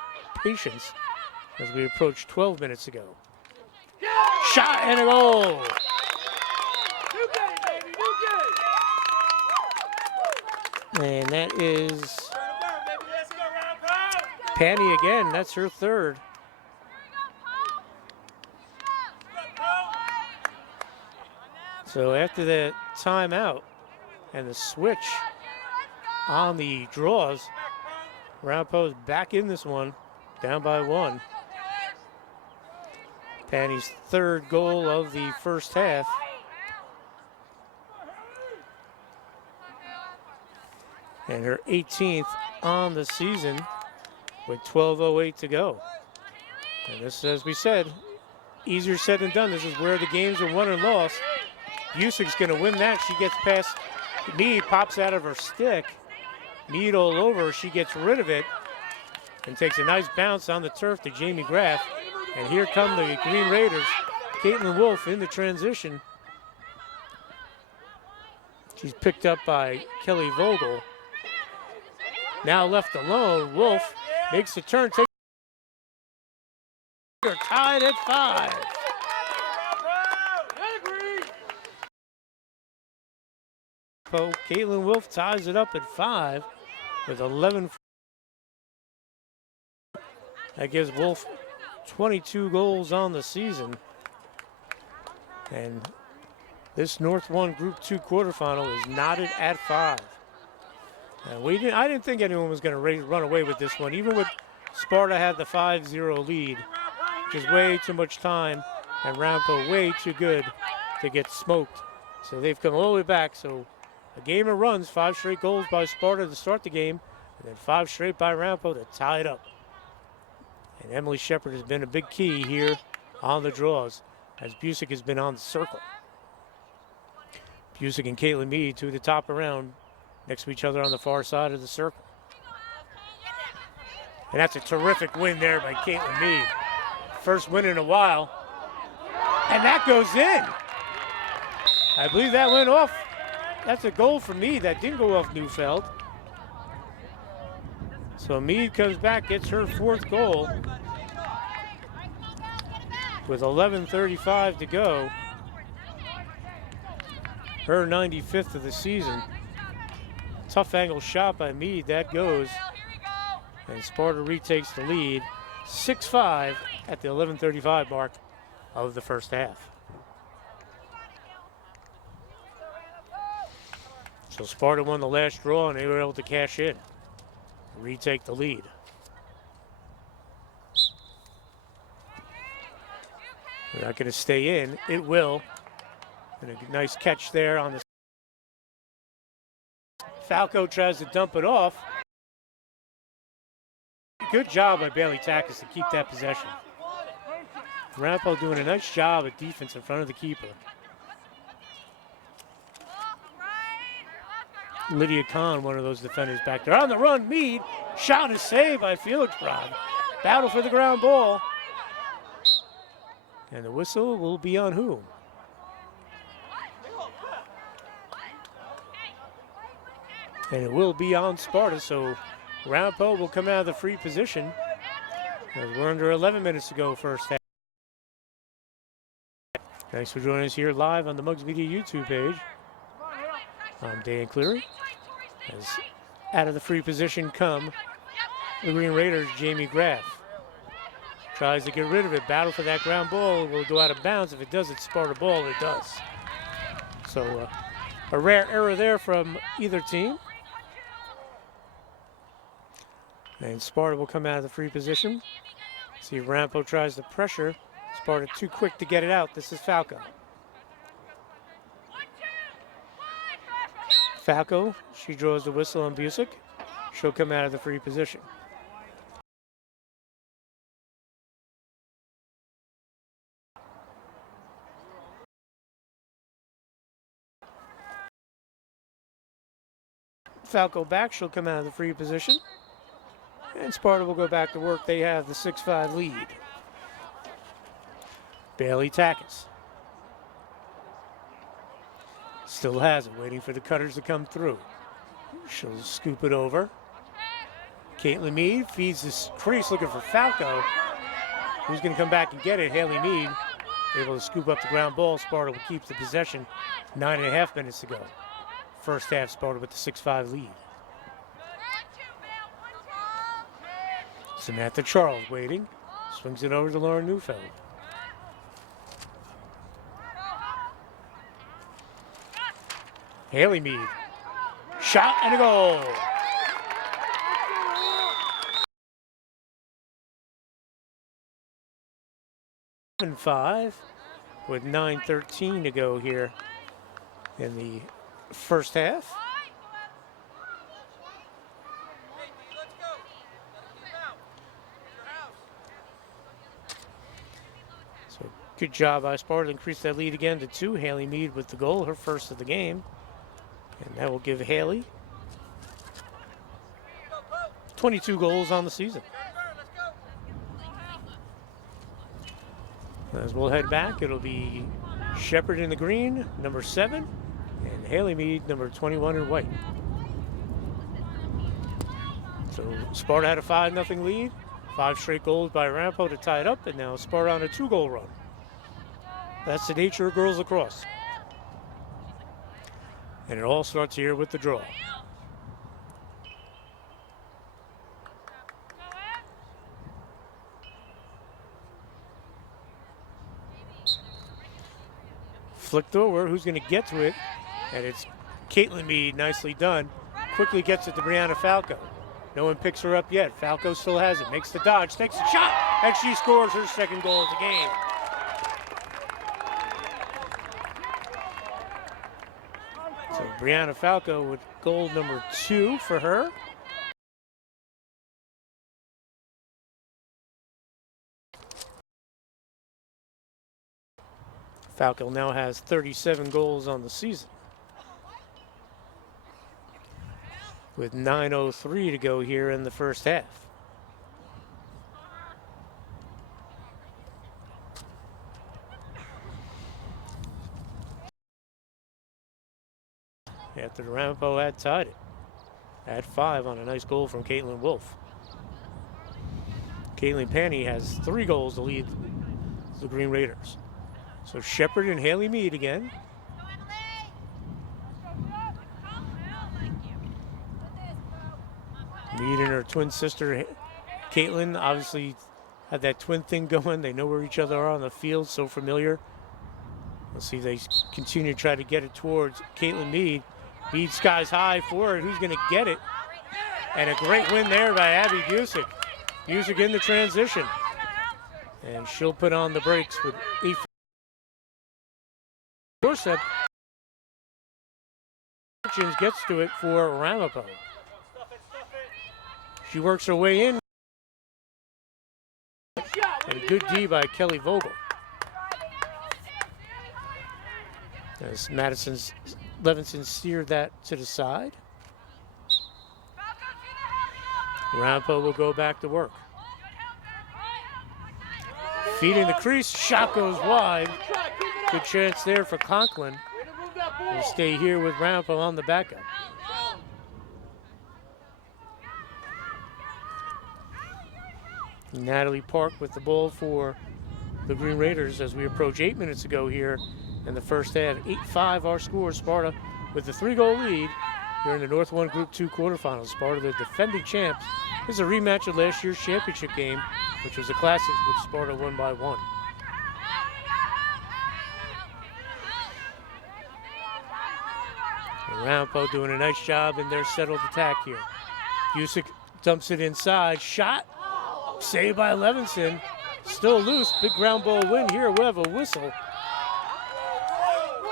patience as we approach 12 minutes ago. Shot and a goal. And that is Panny again. That's her 3rd. So after the timeout and the switch on the draws, Ramapo's back in this one, down by 1. Panny's 3rd goal of the first half. And her 18th on the season with 12:08 to go. And this, as we said, easier said than done. This is where the games are won and lost. Busick's going to win that. She gets past Meade, pops out of her stick. Meade all over. She gets rid of it and takes a nice bounce on the turf to Jamie Graff. And here come the Green Raiders. Caitlin Wolf in the transition. She's picked up by Kelly Vogel. Now left alone, Wolf makes the turn. They're tied at 5. Caitlin Wolf ties it up at 5 with 11. That gives Wolf 22 goals on the season. And this North 1 Group 2 quarterfinal is knotted at 5. I didn't think anyone was going to run away with this one, even with Sparta had the 5-0 lead, which is way too much time, and Ramapo way too good to get smoked. So they've come all the way back. So a game of runs, 5 straight goals by Sparta to start the game, and then 5 straight by Ramapo to tie it up. And Emily Shepard has been a big key here on the draws, as Busick has been on the circle. Busick and Caitlin Mead to the top around, next to each other on the far side of the circle. And that's a terrific win there by Caitlin Mead. First win in a while. And that goes in. I believe that went off. That's a goal for Mead. That didn't go off Neufeld. So Mead comes back, gets her 4th goal with 11:35 to go. Her 95th of the season. Tough angle shot by Mead. That goes. And Sparta retakes the lead, 6-5 at the 11:35 mark of the first half. So Sparta won the last draw, and they were able to cash in, retake the lead. They're not going to stay in. It will. And a nice catch there on the. Falco tries to dump it off. Good job by Bailey Takis to keep that possession. Ramapo doing a nice job at defense in front of the keeper. Lydia Kahn, one of those defenders back there. On the run, Mead. Shot is saved by Felix Brod. Battle for the ground ball. And the whistle will be on whom? And it will be on Sparta, so Ramapo will come out of the free position. As we're under 11 minutes to go first half. Thanks for joining us here live on the Mugs Media YouTube page. I'm Dan Cleary. As out of the free position come the Green Raiders' Jamie Graff. Tries to get rid of it, battle for that ground ball. It will go out of bounds. If it does, it's Sparta ball. It does. So a rare error there from either team. And Sparta will come out of the free position. See if Ramapo tries to pressure. Sparta too quick to get it out. This is Falco. Falco, she draws the whistle on Busick. She'll come out of the free position. Falco back, she'll come out of the free position. And Sparta will go back to work. They have the 6-5 lead. Bailey Takis. Still has it, waiting for the cutters to come through. She'll scoop it over. Caitlin Mead feeds this crease looking for Falco. Who's going to come back and get it? Haley Mead able to scoop up the ground ball. Sparta will keep the possession. 9.5 minutes to go. First half, Sparta with the 6-5 lead. Samantha Charles waiting. Swings it over to Lauren Neufeld. Haley Mead. Shot and a goal. And 5 with 9:13 to go here in the first half. So good job by Sparta to increase that lead again to 2. Haley Mead with the goal, her first of the game. And that will give Haley 22 goals on the season. As we'll head back, it'll be Shepard in the green, number 7, and Haley Mead, number 21 in white. So Sparta had a 5-0 lead, 5 straight goals by Ramapo to tie it up, and now Sparta on a 2-goal run. That's the nature of girls lacrosse. And it all starts here with the draw. Flicked over, who's going to get to it? And it's Caitlin Mead, nicely done. quickly gets it to Brianna Falco. No one picks her up yet. Falco still has it, makes the dodge, takes a shot, and she scores her second goal of the game. So Brianna Falco with goal number 2 for her. Falco now has 37 goals on the season, with 9:03 to go here in the first half. After the Ramapo had tied it at 5 on a nice goal from Caitlin Wolf. Caitlin Panny has 3 goals to lead the Green Raiders. So Shepard and Haley Mead again. Mead and her twin sister, Caitlin, obviously had that twin thing going. They know where each other are on the field, so familiar. Let's see, they continue to try to get it towards Caitlin Mead. Mead skies high for it. Who's going to get it? And a great win there by Abby Busick. Busick in the transition. And she'll put on the brakes with 8. Doorstep gets to it for Ramapo. She works her way in. And a good D by Kelly Vogel. As Levinson steered that to the side. Ramapo will go back to work. Feeding the crease, shot goes wide. Good chance there for Conklin. We'll stay here with Ramapo on the backup. Natalie Park with the ball for the Green Raiders as we approach 8 minutes ago here in the first half. 8-5 our score. Sparta with the 3-goal lead here in the North 1 Group 2 quarterfinals. Sparta, the defending champs. This is a rematch of last year's championship game, which was a classic, which Sparta won by 1. Ramapo doing a nice job in their settled attack here. Busick dumps it inside. Shot. Saved by Levinson. Still loose. Big ground ball win here. We'll have a whistle.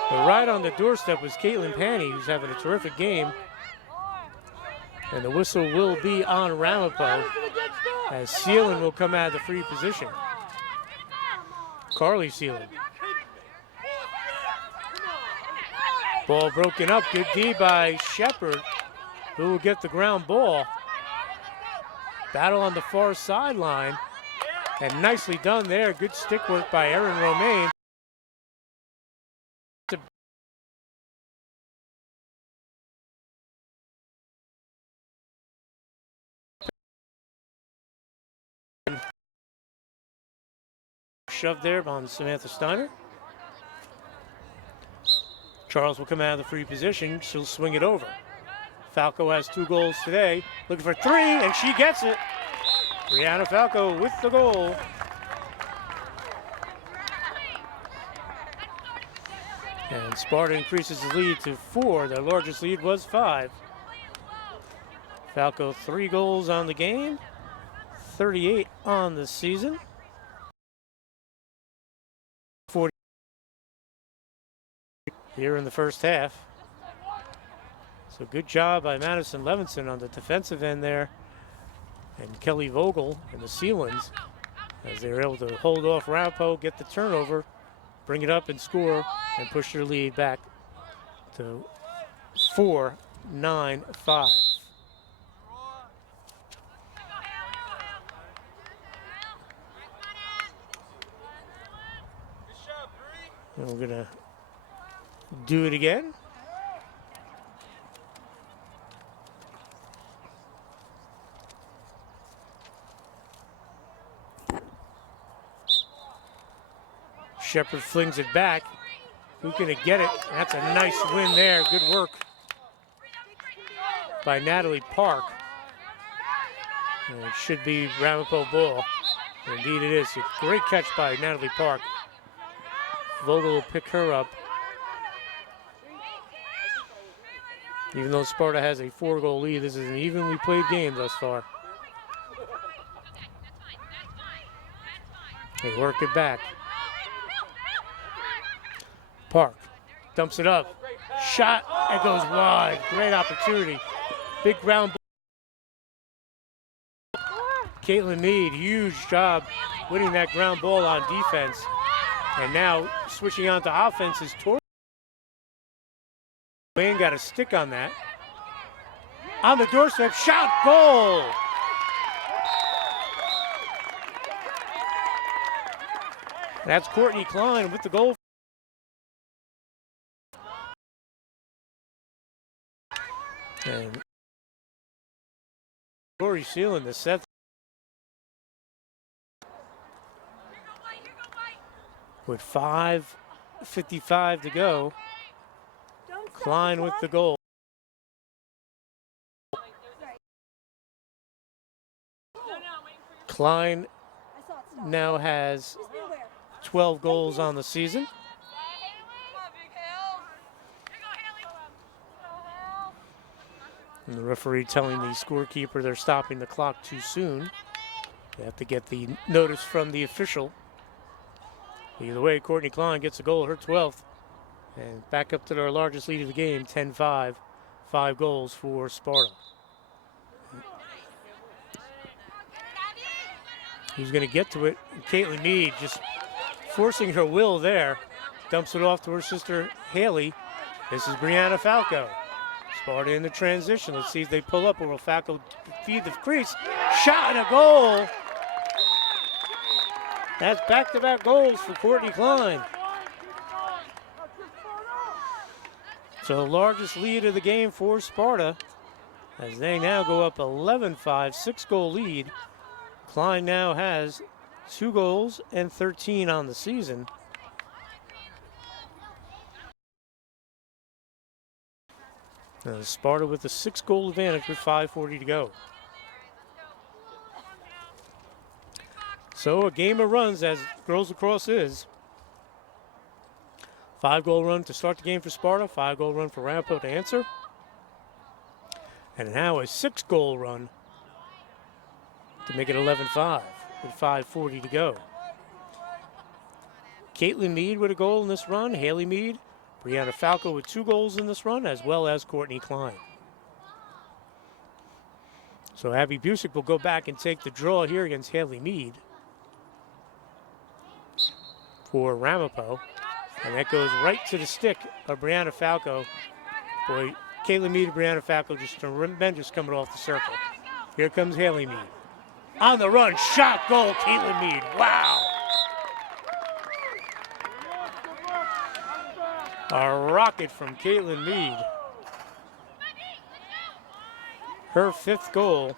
But right on the doorstep was Caitlin Panny, who's having a terrific game. And the whistle will be on Ramapo as Seelan will come out of the free position. Carly Seelan. Ball broken up. Good D by Shepard, who will get the ground ball. Battle on the far sideline. And nicely done there. Good stick work by Erin Romaine. Shoved there on Samantha Steiner. Charles will come out of the free position. She'll swing it over. Falco has 2 goals today. Looking for 3, and she gets it. Brianna Falco with the goal. And Sparta increases the lead to 4. Their largest lead was 5. Falco 3 goals on the game, 38 on the season. 40 here in the first half. So good job by Madison Levinson on the defensive end there, and Kelly Vogel and the Sealans as they were able to hold off Ramapo, get the turnover, bring it up and score, and push their lead back to 4-9-5. And we're gonna do it again. Shepard flings it back. Who's gonna get it? That's a nice win there. Good work by Natalie Park. And it should be Ramapo ball. Indeed it is. A great catch by Natalie Park. Vogel will pick her up. Even though Sparta has a 4-goal lead, this is an evenly played game thus far. They work it back. Park dumps it up. Shot, it goes wide. Great opportunity. Big ground ball. Caitlin Mead, huge job winning that ground ball on defense. And now switching on to offense is Tor. Wayne got a stick on that. On the doorstep, shot, goal! That's Courtney Klein with the goal. And Corey sealing the set. With 5:55 to go. Klein with the goal. Klein now has 12 goals on the season. And the referee telling the scorekeeper they're stopping the clock too soon. They have to get the notice from the official. Either way, Courtney Klein gets a goal, her 12th. And back up to their largest lead of the game, 10-5. 5 goals for Sparta. Who's going to get to it? Caitlin Mead just forcing her will there. Dumps it off to her sister, Haley. This is Brianna Falco. Sparta in the transition. Let's see if they pull up or will Falco feed the crease. Shot and a goal. That's back-to-back goals for Courtney Klein. So the largest lead of the game for Sparta as they now go up 11-5, 6-goal lead. Klein now has 2 goals and 13 on the season. Now Sparta with a 6-goal advantage with 5:40 to go. So a game of runs as girls lacrosse is. 5-goal run to start the game for Sparta, 5-goal run for Ramapo to answer. And now a 6-goal run to make it 11-5 with 5:40 to go. Caitlin Mead with a goal in this run, Haley Mead, Brianna Falco with 2 goals in this run, as well as Courtney Klein. So Abby Busick will go back and take the draw here against Haley Mead for Ramapo. And that goes right to the stick of Brianna Falco. Boy, Caitlin Mead and Brianna Falco just tremendous coming off the circle. Here comes Haley Mead. On the run, shot, goal, Caitlin Mead. Wow. A rocket from Caitlin Mead. Her 5th goal.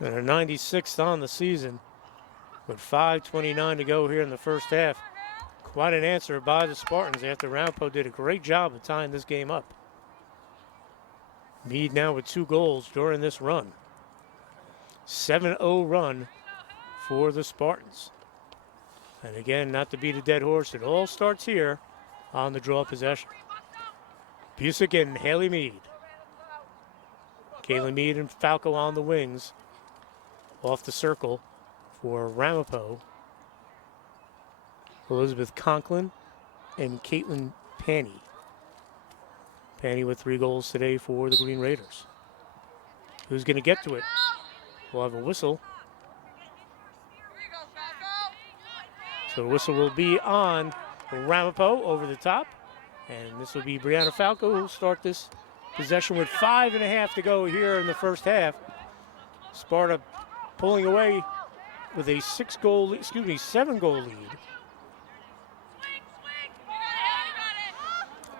And her 96th on the season. With 5:29 to go here in the first half. Quite an answer by the Spartans after Ramapo did a great job of tying this game up. Mead now with 2 goals during this run. 7-0 run for the Spartans. And again, not to beat a dead horse, it all starts here on the draw possession. Busick and Haley Mead. Caitlin Mead and Falco on the wings. Off the circle for Ramapo. Elizabeth Conklin and Caitlin Panny. Panny with 3 goals today for the Green Raiders. Who's going to get to it? We'll have a whistle. So the whistle will be on Ramapo over the top. And this will be Brianna Falco who will start this possession with 5.5 to go here in the first half. Sparta pulling away with a 7-goal lead.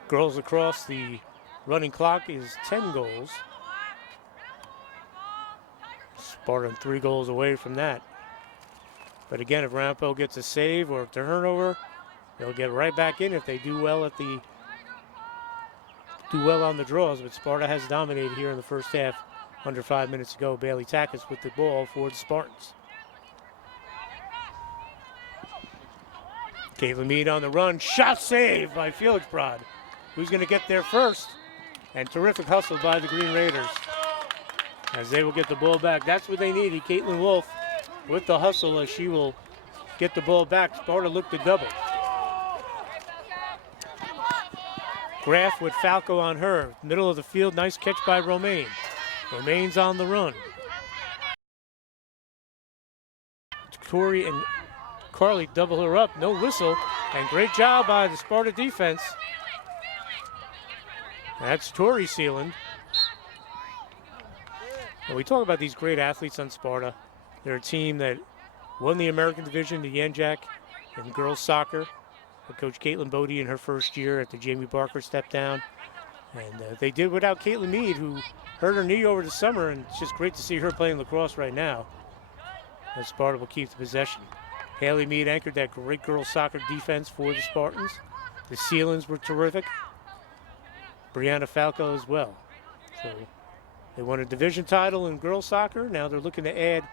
Girls lacrosse, the running clock is 10 goals. Sparta 3 goals away from that. But again, if Ramapo gets a save or a turnover, they'll get right back in if they do well on the draws. But Sparta has dominated here in the first half. Under 5 minutes to go. Bailey Tackus with the ball for the Spartans. Caitlin Mead on the run. Shot saved by Felix Brod. Who's going to get there first? And terrific hustle by the Green Raiders as they will get the ball back. That's what they needed. Caitlin Wolf with the hustle as she will get the ball back. Sparta looked to double. Graff with Falco on her. Middle of the field, nice catch by Romaine. Romaine's on the run. Tori and Carly double her up, no whistle, and great job by the Sparta defense. That's Tori Sealand. And we talk about these great athletes on Sparta. They're a team that won the American Division, the Yanjak, in girls soccer. Coach Caitlin Bodie in her first year after Jamie Barker stepped down. And they did without Caitlin Mead, who hurt her knee over the summer, and it's just great to see her playing lacrosse right now. And Sparta will keep the possession. Haley Mead anchored that great girls soccer defense for the Spartans. The Sealands were terrific. Brianna Falco as well. So they won a division title in girls soccer. Now they're looking to add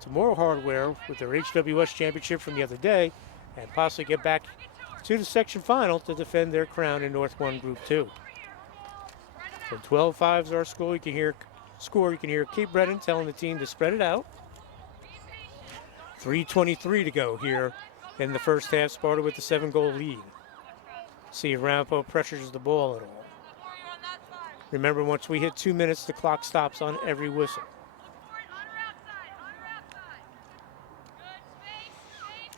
some more hardware with their HWS championship from the other day and possibly get back to the section final to defend their crown in North 1 Group 2. So 12-5 is our score. You can hear Kate Brennan telling the team to spread it out. 3:23 to go here in the first half. Sparta with the 7-goal lead. See if Ramapo pressures the ball at all. Remember, once we hit 2 minutes, the clock stops on every whistle.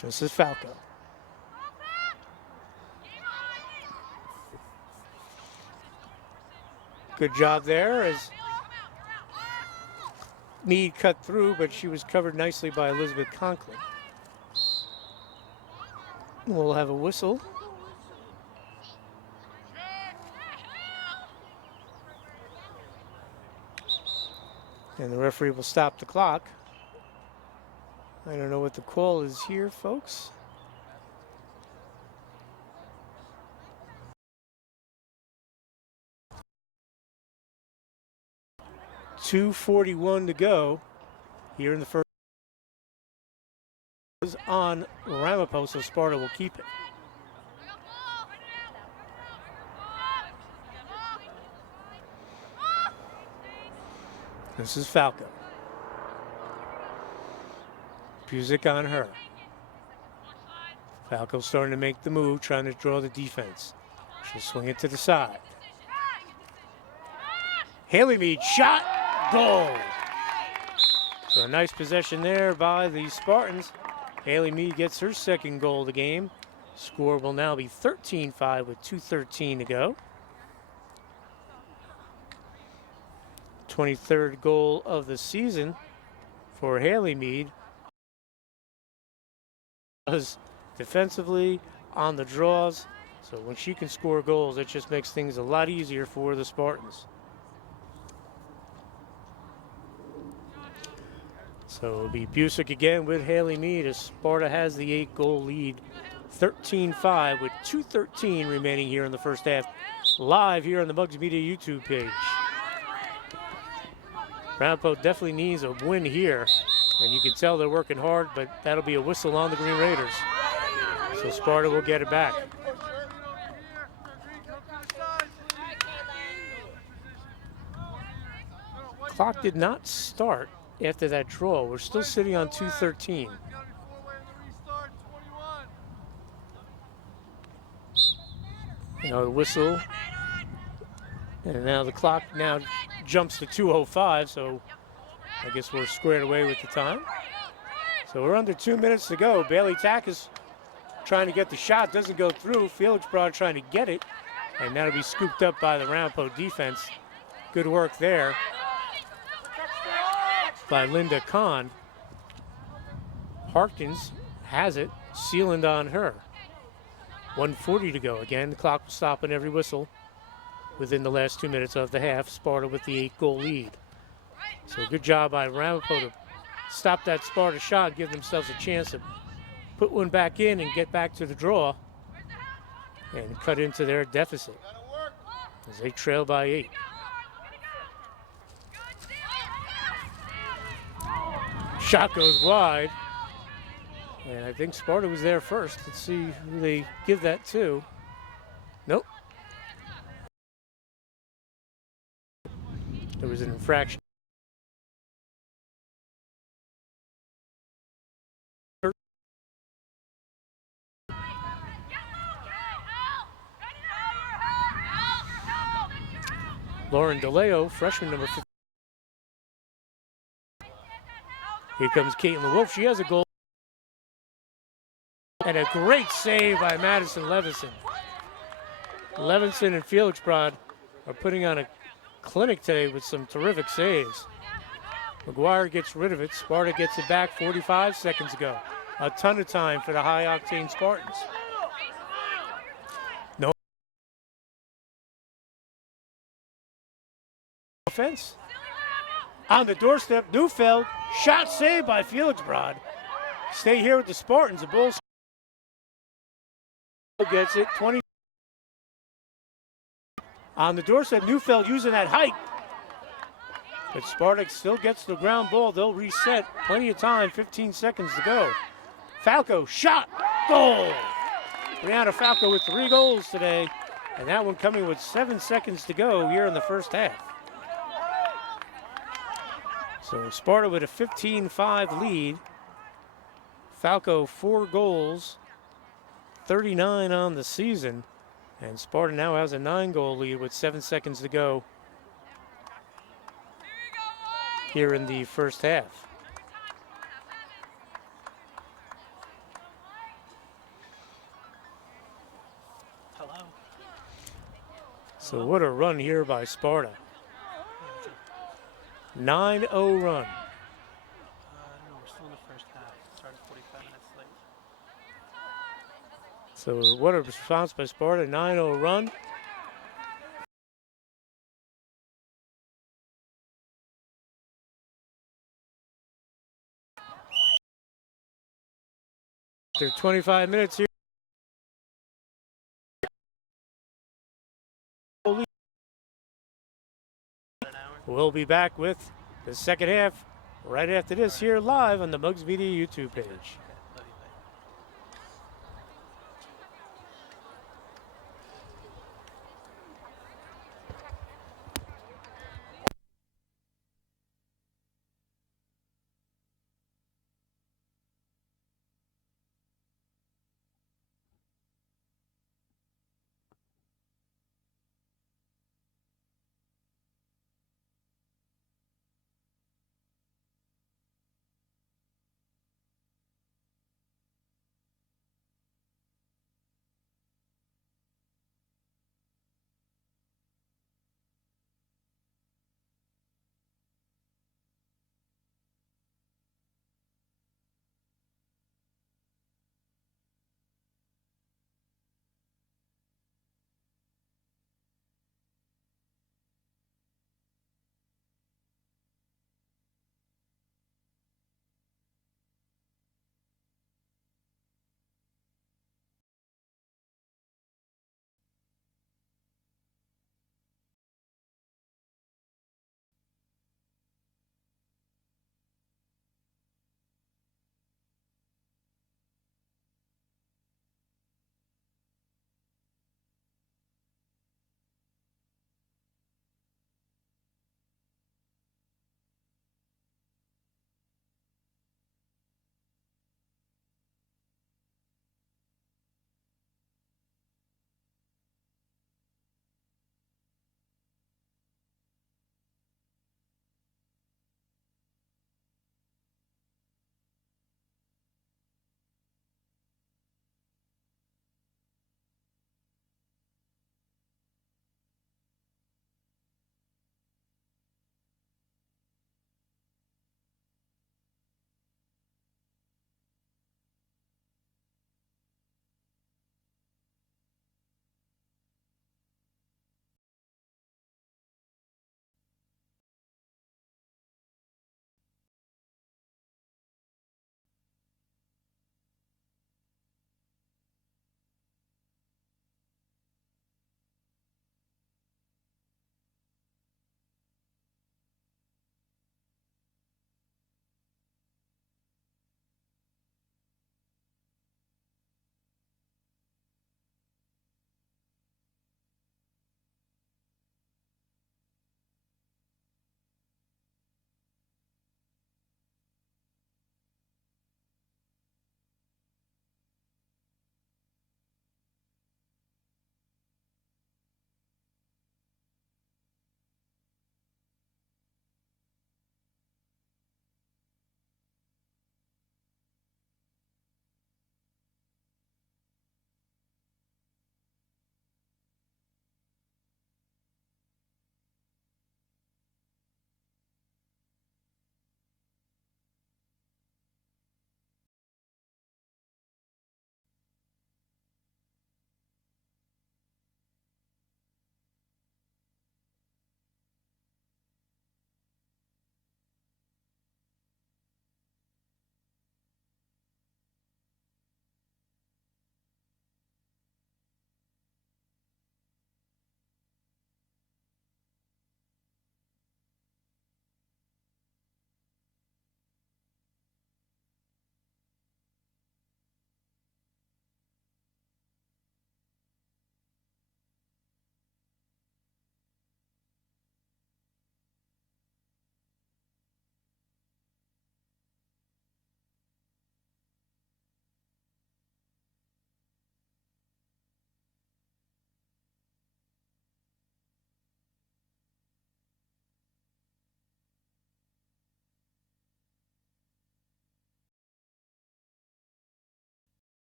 This is Falco. Good job there as Mead cut through, but she was covered nicely by Elizabeth Conklin. We'll have a whistle. And the referee will stop the clock. I don't know what the call is here, folks. .241 to go here in the first. Is on Ramapo, so Sparta will keep it. This is Falco. Pusick on her. Falco starting to make the move, trying to draw the defense. She'll swing it to the side. Haley Mead, shot, goal. So a nice possession there by the Spartans. Haley Mead gets her second goal of the game. Score will now be 13-5 with 2:13 to go. 23rd goal of the season for Haley Mead. Defensively on the draws, so when she can score goals, it just makes things a lot easier for the Spartans. So it'll be Busick again with Haley Mead as Sparta has the 8-goal lead. 13-5 with 2:13 remaining here in the first half. Live here on the Mugs Media YouTube page. Ramapo definitely needs a win here, and you can tell they're working hard, but that'll be a whistle on the Green Raiders. So Sparta will get it back. Clock did not start after that draw. We're still sitting on 2:13. Now the whistle. And now the clock now jumps to 2:05, so I guess we're squared away with the time. So we're under 2 minutes to go. Bailey Tack is trying to get the shot, doesn't go through. Felix Broad trying to get it, and that'll be scooped up by the Ramapo defense. Good work there by Linda Kahn. Harkins has it, Sealand on her. 1:40 to go. Again, the clock will stop on every whistle within the last 2 minutes of the half. Sparta with the 8-goal lead. So good job by Ramapo to stop that Sparta shot, give themselves a chance to put one back in and get back to the draw and cut into their deficit as they trail by 8. Shot goes wide, And I think Sparta was there first. Let's see who they give that to. Nope. There was an infraction. Lauren DeLeo, freshman number 15. Here comes Caitlin Wolf. She has a goal. And a great save by Madison Levinson. Levinson and Felix Brod are putting on a clinic today with some terrific saves. McGuire gets rid of it. Sparta gets it back 45 seconds ago. A ton of time for the high-octane Spartans. No offense. On the doorstep, Neufeld. Shot saved by Felix Brod. Stay here with the Spartans. The Bulls gets it. 20. On the doorstep, Neufeld using that height. But Sparta still gets the ground ball. They'll reset. Plenty of time. 15 seconds to go. Falco, shot, goal. Brianna Falco with 3 goals today. And that one coming with 7 seconds to go here in the first half. So Sparta with a 15-5 lead. Falco 4 goals, 39 on the season. And Sparta now has a 9-goal lead with 7 seconds to go here in the first half. Hello. So what a run here by Sparta. 9-0 run. No, we're still in the first half. Started 45 minutes late. So what a response by Sparta, 9-0 run. After 25 minutes here. We'll be back with the second half right after this here live on the Mugs Media YouTube page.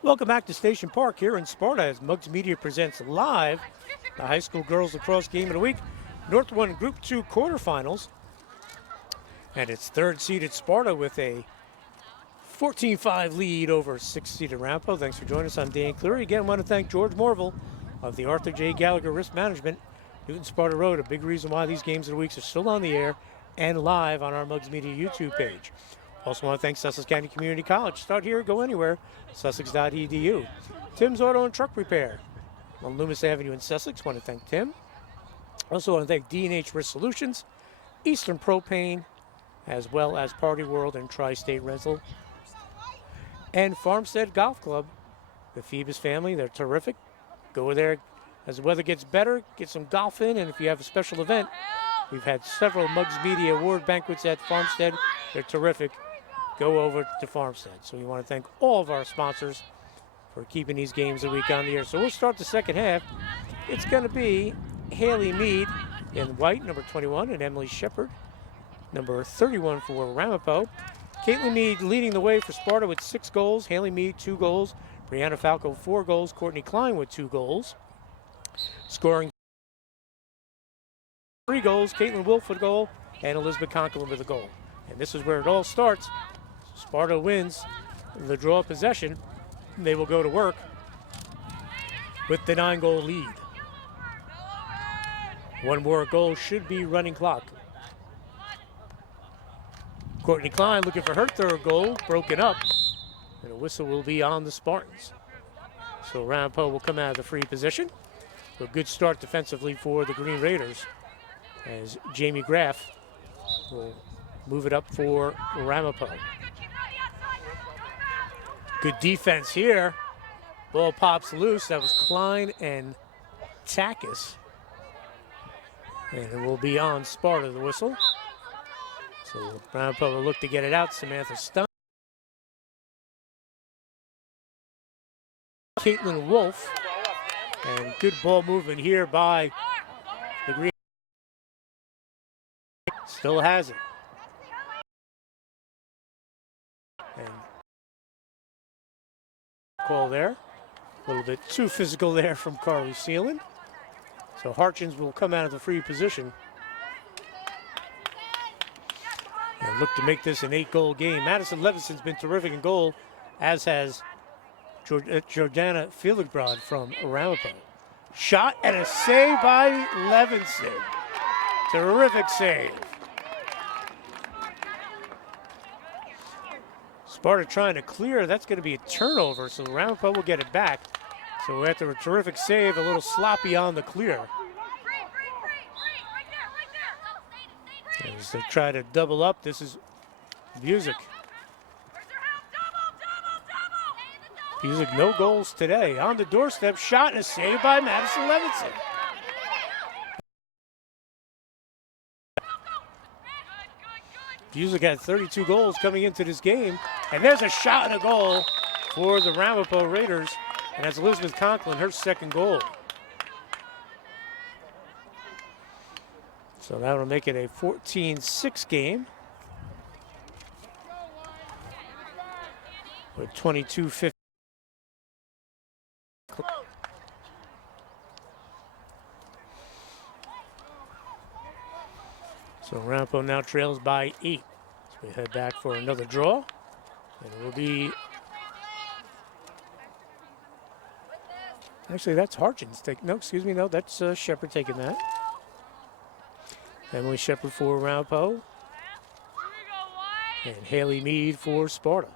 Welcome back to Station Park here in Sparta as Muggs Media presents live the high school girls lacrosse game of the week. North 1 Group 2 quarterfinals. And it's third-seeded Sparta with a 14-5 lead over 6th-seeded Ramapo. Thanks for joining us. I'm Dan Cleary. Again, I want to thank George Morville of the Arthur J. Gallagher Risk Management, Newton Sparta Road. A big reason why these games of the week are still on the air and live on our Muggs Media YouTube page. Also want to thank Sussex County Community College. Start here, go anywhere. Sussex.edu. Tim's Auto and Truck Repair on Loomis Avenue in Sussex. Want to thank Tim. Also want to thank D&H Risk Solutions, Eastern Propane, as well as Party World and Tri-State Rental. And Farmstead Golf Club, the Phoebus family, they're terrific. Go there as the weather gets better, get some golf in, and if you have a special event, we've had several Muggs Media Award banquets at Farmstead. They're terrific. Go over to Farmstead. So we want to thank all of our sponsors for keeping these games a week on the air. So we'll start the second half. It's going to be Haley Mead in white, number 21, and Emily Shepard, number 31 for Ramapo. Caitlin Mead leading the way for Sparta with 6 goals. Haley Mead, 2 goals. Brianna Falco, 4 goals. Courtney Klein with 2 goals. Scoring 3 goals. Caitlin Wolf with a goal, and Elizabeth Conklin with a goal. And this is where it all starts. Sparta wins the draw possession. They will go to work with the 9-goal lead. One more goal should be running clock. Courtney Klein looking for her 3rd goal, broken up, and a whistle will be on the Spartans. So Ramapo will come out of the free position. A good start defensively for the Green Raiders as Jamie Graff will move it up for Ramapo. Good defense here. Ball pops loose. That was Klein and Takis. And it will be on Sparta, the whistle. So Ramapo will look to get it out. Samantha Stun. Caitlin Wolf. And good ball movement here by the Green. Still has it. And call there. A little bit too physical there from Carly Seelan. So Harchins will come out of the free position and look to make this an 8-goal game. Madison Levinson's been terrific in goal, as has Jordana Fieldbrod from Ramapo. Shot and a save by Levinson. Terrific save. Sparta trying to clear. That's going to be a turnover, so Ramapo will get it back. So after a terrific save, a little sloppy on the clear. As they try to double up, this is Busick. Busick, no goals today. On the doorstep, shot and a save by Madison Levinson. Busick had 32 goals coming into this game. And there's a shot and a goal for the Ramapo Raiders. And that's Elizabeth Conklin, her 2nd goal. So that will make it a 14-6 game. With 22-15. So Ramapo now trails by 8. So we head back for another draw. And it will be, actually that's Harchins. No, excuse me, no, that's Shepard taking that. Emily Shepard for Ramapo. And Haley Mead for Sparta.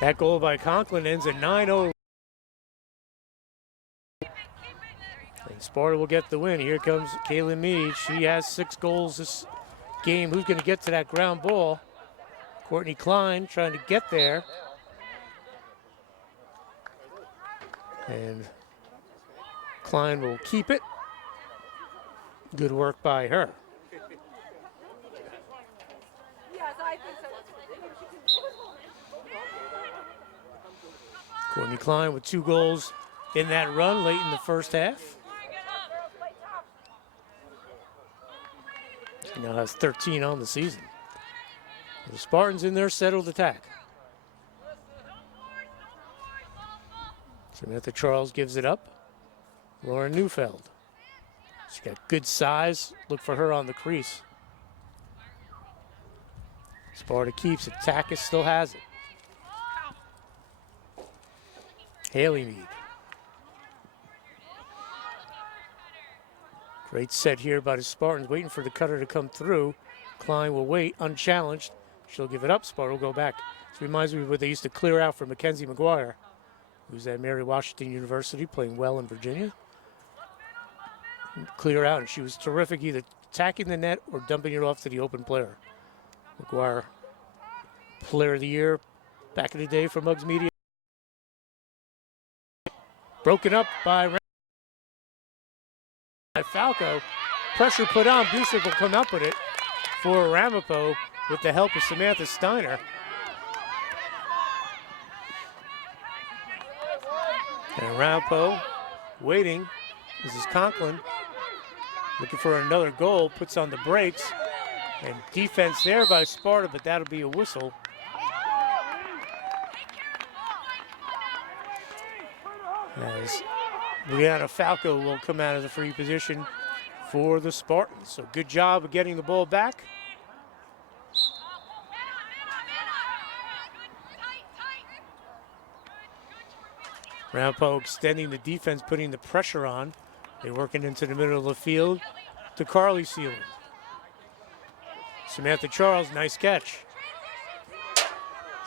That goal by Conklin ends at 9-0. And Sparta will get the win. Here comes Kaylin Mead. She has 6 goals this game. Who's going to get to that ground ball? Courtney Klein trying to get there. And Klein will keep it. Good work by her. Courtney Klein with 2 goals in that run late in the first half. He now has 13 on the season. The Spartans in their settled attack. Samantha Charles gives it up. Lauren Neufeld. She's got good size. Look for her on the crease. Sparta keeps it. Takis still has it. Haley Mead. Great set here by the Spartans, waiting for the cutter to come through. Klein will wait, unchallenged. She'll give it up. Sparta will go back. This reminds me of what they used to clear out for Mackenzie McGuire, who's at Mary Washington University, playing well in Virginia. Clear out, and she was terrific, either attacking the net or dumping it off to the open player. McGuire, Player of the Year back in the day for Muggs Media. Broken up by Falco. Pressure put on. Busick will come up with it for Ramapo with the help of Samantha Steiner. And Ramapo waiting. This is Conklin looking for another goal. Puts on the brakes. And defense there by Sparta, but that'll be a whistle. As Brianna Falco will come out of the free position for the Spartans. So good job of getting the ball back. Ramapo extending the defense, putting the pressure on. They're working into the middle of the field to Carly Sealand. Samantha Charles, nice catch.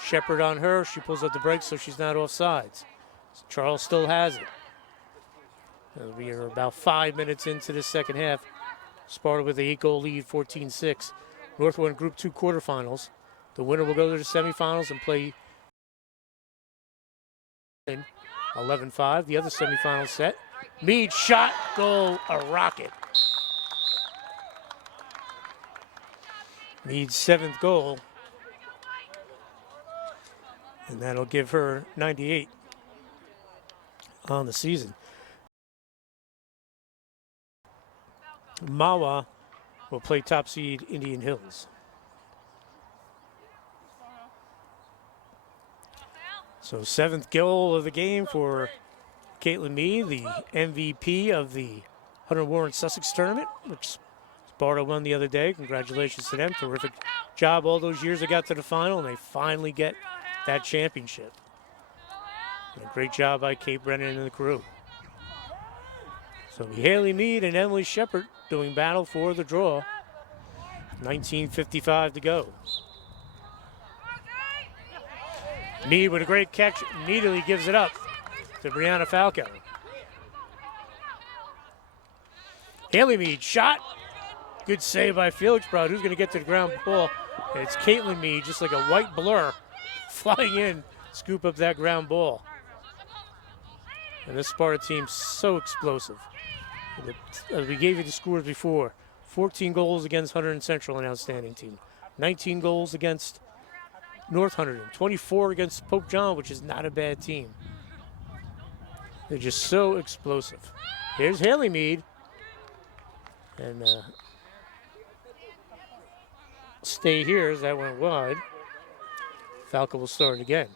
Shepard on her, she pulls out the brakes so she's not off sides. Charles still has it. We are about 5 minutes into the second half. Sparta with a 8-goal lead, 14-6. Northwood Group 2 quarterfinals. The winner will go to the semifinals and play 11-5. The other semifinal set. Mead shot, goal, a rocket. Mead's 7th goal. And that'll give her 98 on the season. Mawa will play top seed Indian Hills. So 7th goal of the game for Caitlin Mead, the MVP of the Hunter Warren Sussex tournament, which Sparta won the other day. Congratulations to them. Terrific job all those years they got to the final, and they finally get that championship. And a great job by Kate Brennan and the crew. So Haley Mead and Emily Shepard doing battle for the draw. 19:55 to go. Mead with a great catch, immediately gives it up to Brianna Falco. Haley Mead shot. Good save by Felix Proud. Who's going to get to the ground ball? And it's Caitlin Mead, just like a white blur, flying in, scoop up that ground ball. And this Sparta team's so explosive. We gave you the scores before. 14 goals against Hunter and Central, an outstanding team. 19 goals against North Hunterdon. 24 against Pope John, which is not a bad team. They're just so explosive. Here's Haley Mead. And stay here as that went wide. Falco will start again.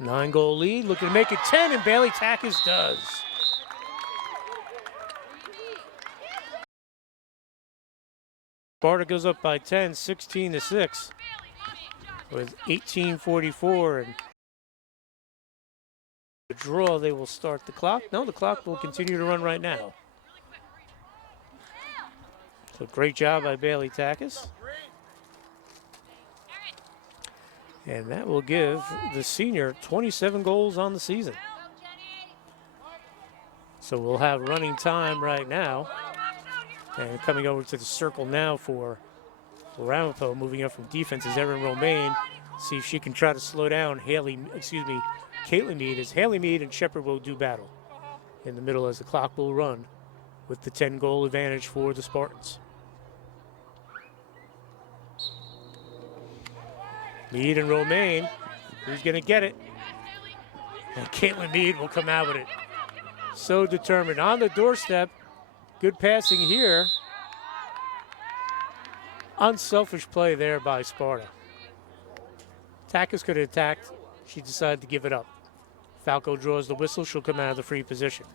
Nine-goal lead, looking to make it 10, and Bailey Takis does. Sparta goes up by 10, 16-6, with 18:44, and the draw, they will start the clock. No, the clock will continue to run right now. So great job by Bailey Takis. And that will give the senior 27 goals on the season. So we'll have running time right now. And coming over to the circle now for Ramapo, moving up from defense, is Erin Romaine. See if she can try to slow down Caitlin Mead, as Haley Mead and Shepard will do battle in the middle as the clock will run with the 10-goal advantage for the Spartans. Mead and Romaine. Who's going to get it? And Caitlin Mead will come out with it. So determined. On the doorstep. Good passing here. Unselfish play there by Sparta. Attackers could have attacked. She decided to give it up. Falco draws the whistle. She'll come out of the free position.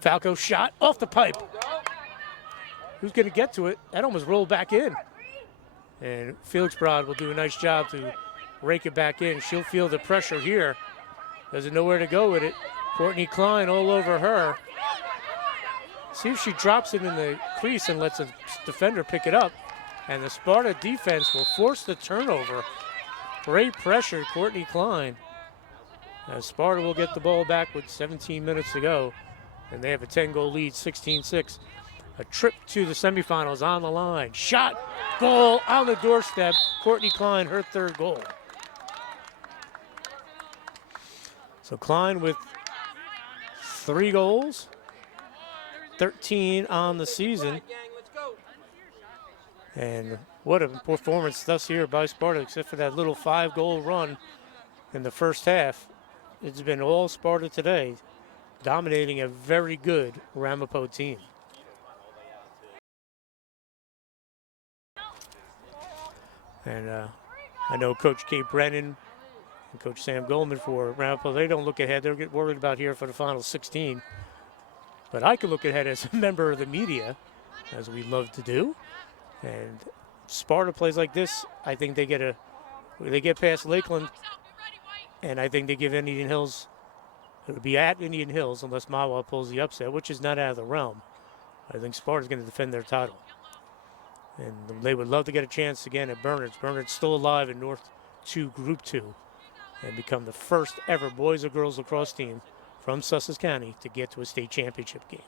Falco shot off the pipe. Who's going to get to it? That almost rolled back in. And Felix Broad will do a nice job to rake it back in. She'll feel the pressure here. Doesn't know where to go with it. Courtney Klein all over her. See if she drops it in the crease and lets a defender pick it up. And the Sparta defense will force the turnover. Great pressure, Courtney Klein. As Sparta will get the ball back with 17 minutes to go. And they have a 10-goal lead, 16-6. A trip to the semifinals on the line. Shot, goal on the doorstep. Courtney Klein, her third goal. So Klein with 3 goals, 13 on the season. And what a performance thus here by Sparta, except for that little 5-goal run in the first half. It's been all Sparta today, dominating a very good Ramapo team. And I know Coach Kate Brennan and Coach Sam Goldman for Ramapo, they don't look ahead. They're getting worried about here for the final 16. But I can look ahead as a member of the media, as we love to do. And Sparta plays like this, I think they get past Lakeland, and I think they give Indian Hills, it would be at Indian Hills unless Mawa pulls the upset, which is not out of the realm. I think Sparta's going to defend their title. And they would love to get a chance again at Bernard's. Bernard's still alive in North 2 Group 2 and become the first ever boys or girls lacrosse team from Sussex County to get to a state championship game.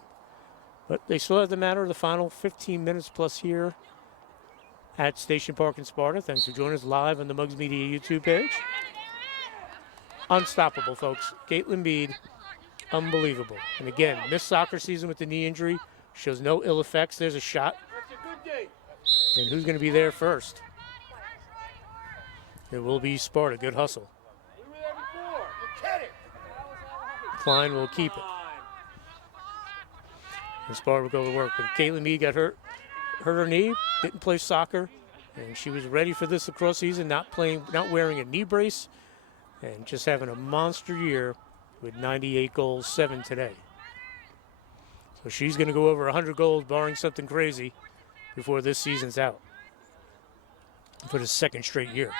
But they still have the matter of the final 15 minutes plus here at Station Park in Sparta. Thanks for joining us live on the Muggs Media YouTube page. Unstoppable, folks. Caitlin Mead, unbelievable. And again, missed soccer season with the knee injury. Shows no ill effects. There's a shot. And who's going to be there first? It will be Sparta. Good hustle. Klein will keep it. And Sparta will go to work. But Caitlin Mead got hurt her knee, didn't play soccer, and she was ready for this lacrosse season, not wearing a knee brace, and just having a monster year with 98 goals, 7 today. So she's going to go over 100 goals, barring something crazy, before this season's out for the second straight year.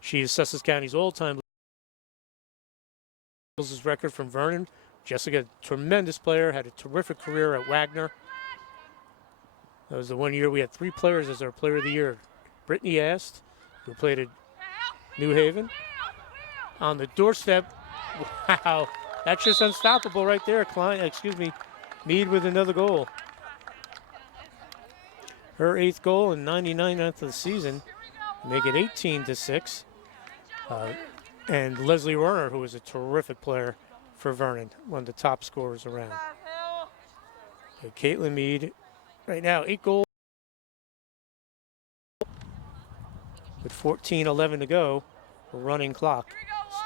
She is Sussex County's all-time record from Vernon. Jessica, tremendous player, had a terrific career at Wagner. That was the one year we had 3 players as our player of the year. Brittany Ast, who played at New Haven. On the doorstep, wow, that's just unstoppable right there. Mead with another goal. Her 8th goal and 99th of the season, make it 18-6. And Leslie Werner, who was a terrific player for Vernon, one of the top scorers around. So Caitlin Mead, right now, 8 goals with 14-11 to go, a running clock.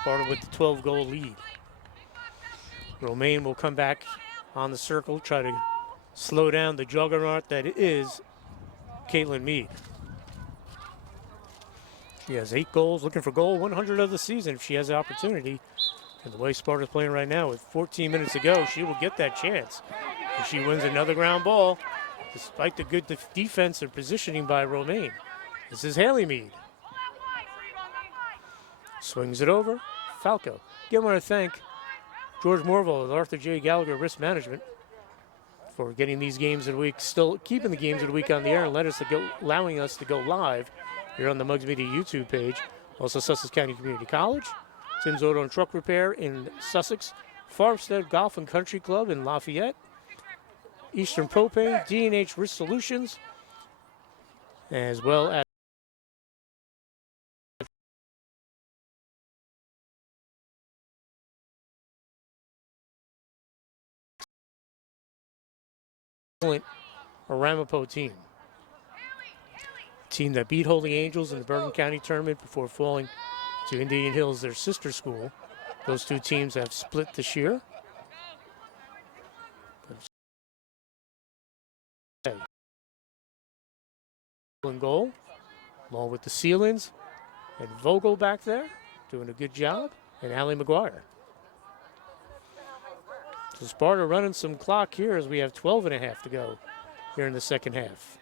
Sparta with the 12-goal lead. Romaine will come back on the circle, try to slow down the juggernaut that is Caitlin Mead. She has 8 goals, looking for goal 100 of the season if she has the opportunity. And the way Sparta's playing right now with 14 minutes to go, she will get that chance. If she wins another ground ball, despite the good defense and positioning by Romaine. This is Haley Mead. Swings it over, Falco. Again, I want to thank George Morville of Arthur J. Gallagher Risk Management for getting these games of the week, still keeping the games of the week on the air and allowing us to go live here on the Muggs Media YouTube page. Also Sussex County Community College, Tim's Auto and Truck Repair in Sussex, Farmstead Golf and Country Club in Lafayette, Eastern Propane, D&H Risk Solutions, as well as a Ramapo team. team that beat Holy Angels in the Bergen County tournament before falling to Indian Hills, their sister school. Those two teams have split this year. In goal, along with the Sealins and Vogel back there, doing a good job, and Allie McGuire. So Sparta running some clock here as we have 12 and a half to go here in the second half.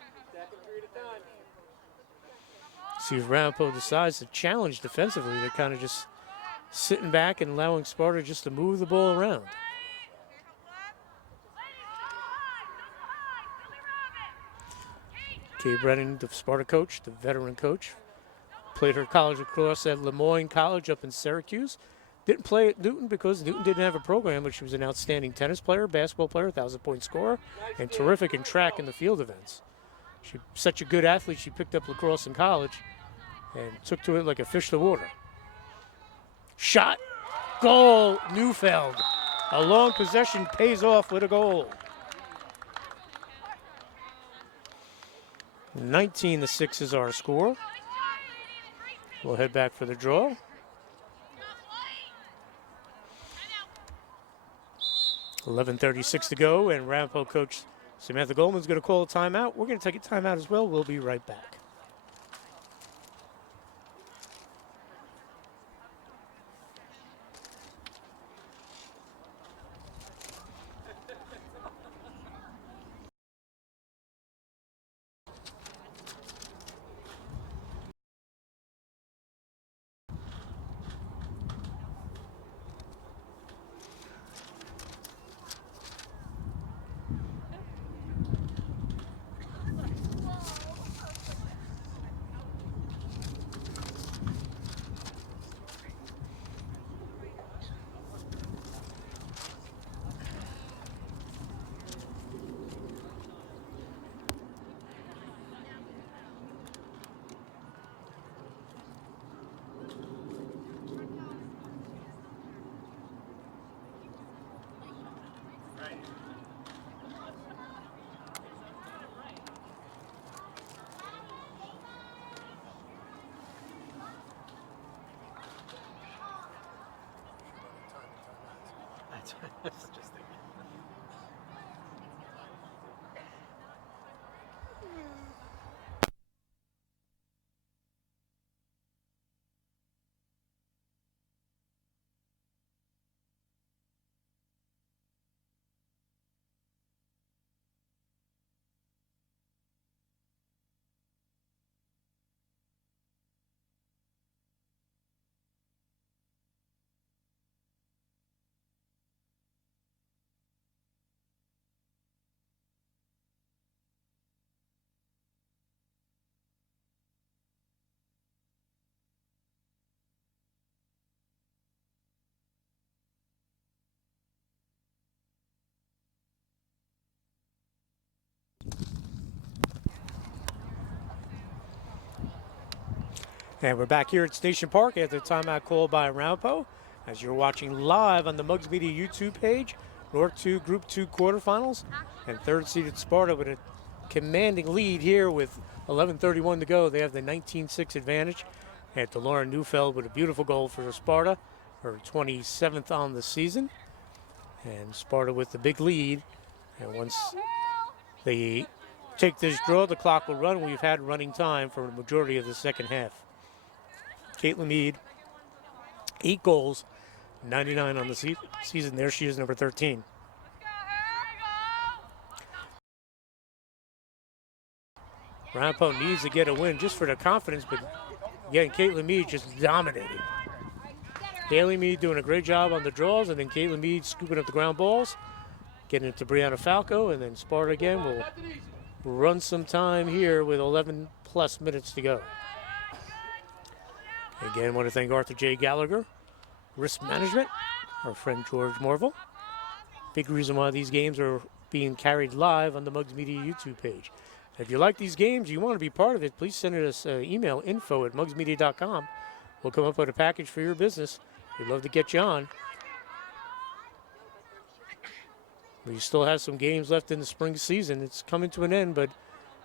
See if Ramapo decides to challenge defensively. They're kind of just sitting back and allowing Sparta just to move the ball around. Kay Brennan, the Sparta coach, the veteran coach, played her college lacrosse at Lemoyne College up in Syracuse. Didn't play at Newton because Newton didn't have a program, but she was an outstanding tennis player, basketball player, 1,000-point scorer, and terrific in track and the field events. She's such a good athlete, she picked up lacrosse in college and took to it like a fish to water. Shot, goal, Neufeld. A long possession pays off with a goal. 19-6 is our score. We'll head back for the draw. .11:36 to go, and Ramapo coach Samantha Goldman's going to call a timeout. We're going to take a timeout as well. We'll be right back. And we're back here at Station Park after the timeout call by Ramapo. As you're watching live on the Mugs Media YouTube page, North 2 Group 2 quarterfinals, and third-seeded Sparta with a commanding lead here with 11:31 to go. They have the 19-6 advantage. And to Lauren Neufeld with a beautiful goal for Sparta, her 27th on the season. And Sparta with the big lead. And once they take this draw, the clock will run. We've had running time for the majority of the second half. Caitlin Mead, 8 goals, 99 on the season. There she is, number 13. Ramapo needs to get a win just for the confidence, but again, Caitlin Mead just dominating. Haley Mead doing a great job on the draws, and then Caitlin Mead scooping up the ground balls, getting it to Brianna Falco, and then Sparta again will run some time here with 11+ minutes to go. Again, I want to thank Arthur J. Gallagher, Risk Management, our friend George Morville. Big reason why these games are being carried live on the Mugs Media YouTube page. If you like these games, you want to be part of it, please send us an email, info@mugsmedia.com. We'll come up with a package for your business. We'd love to get you on. We still have some games left in the spring season. It's coming to an end, but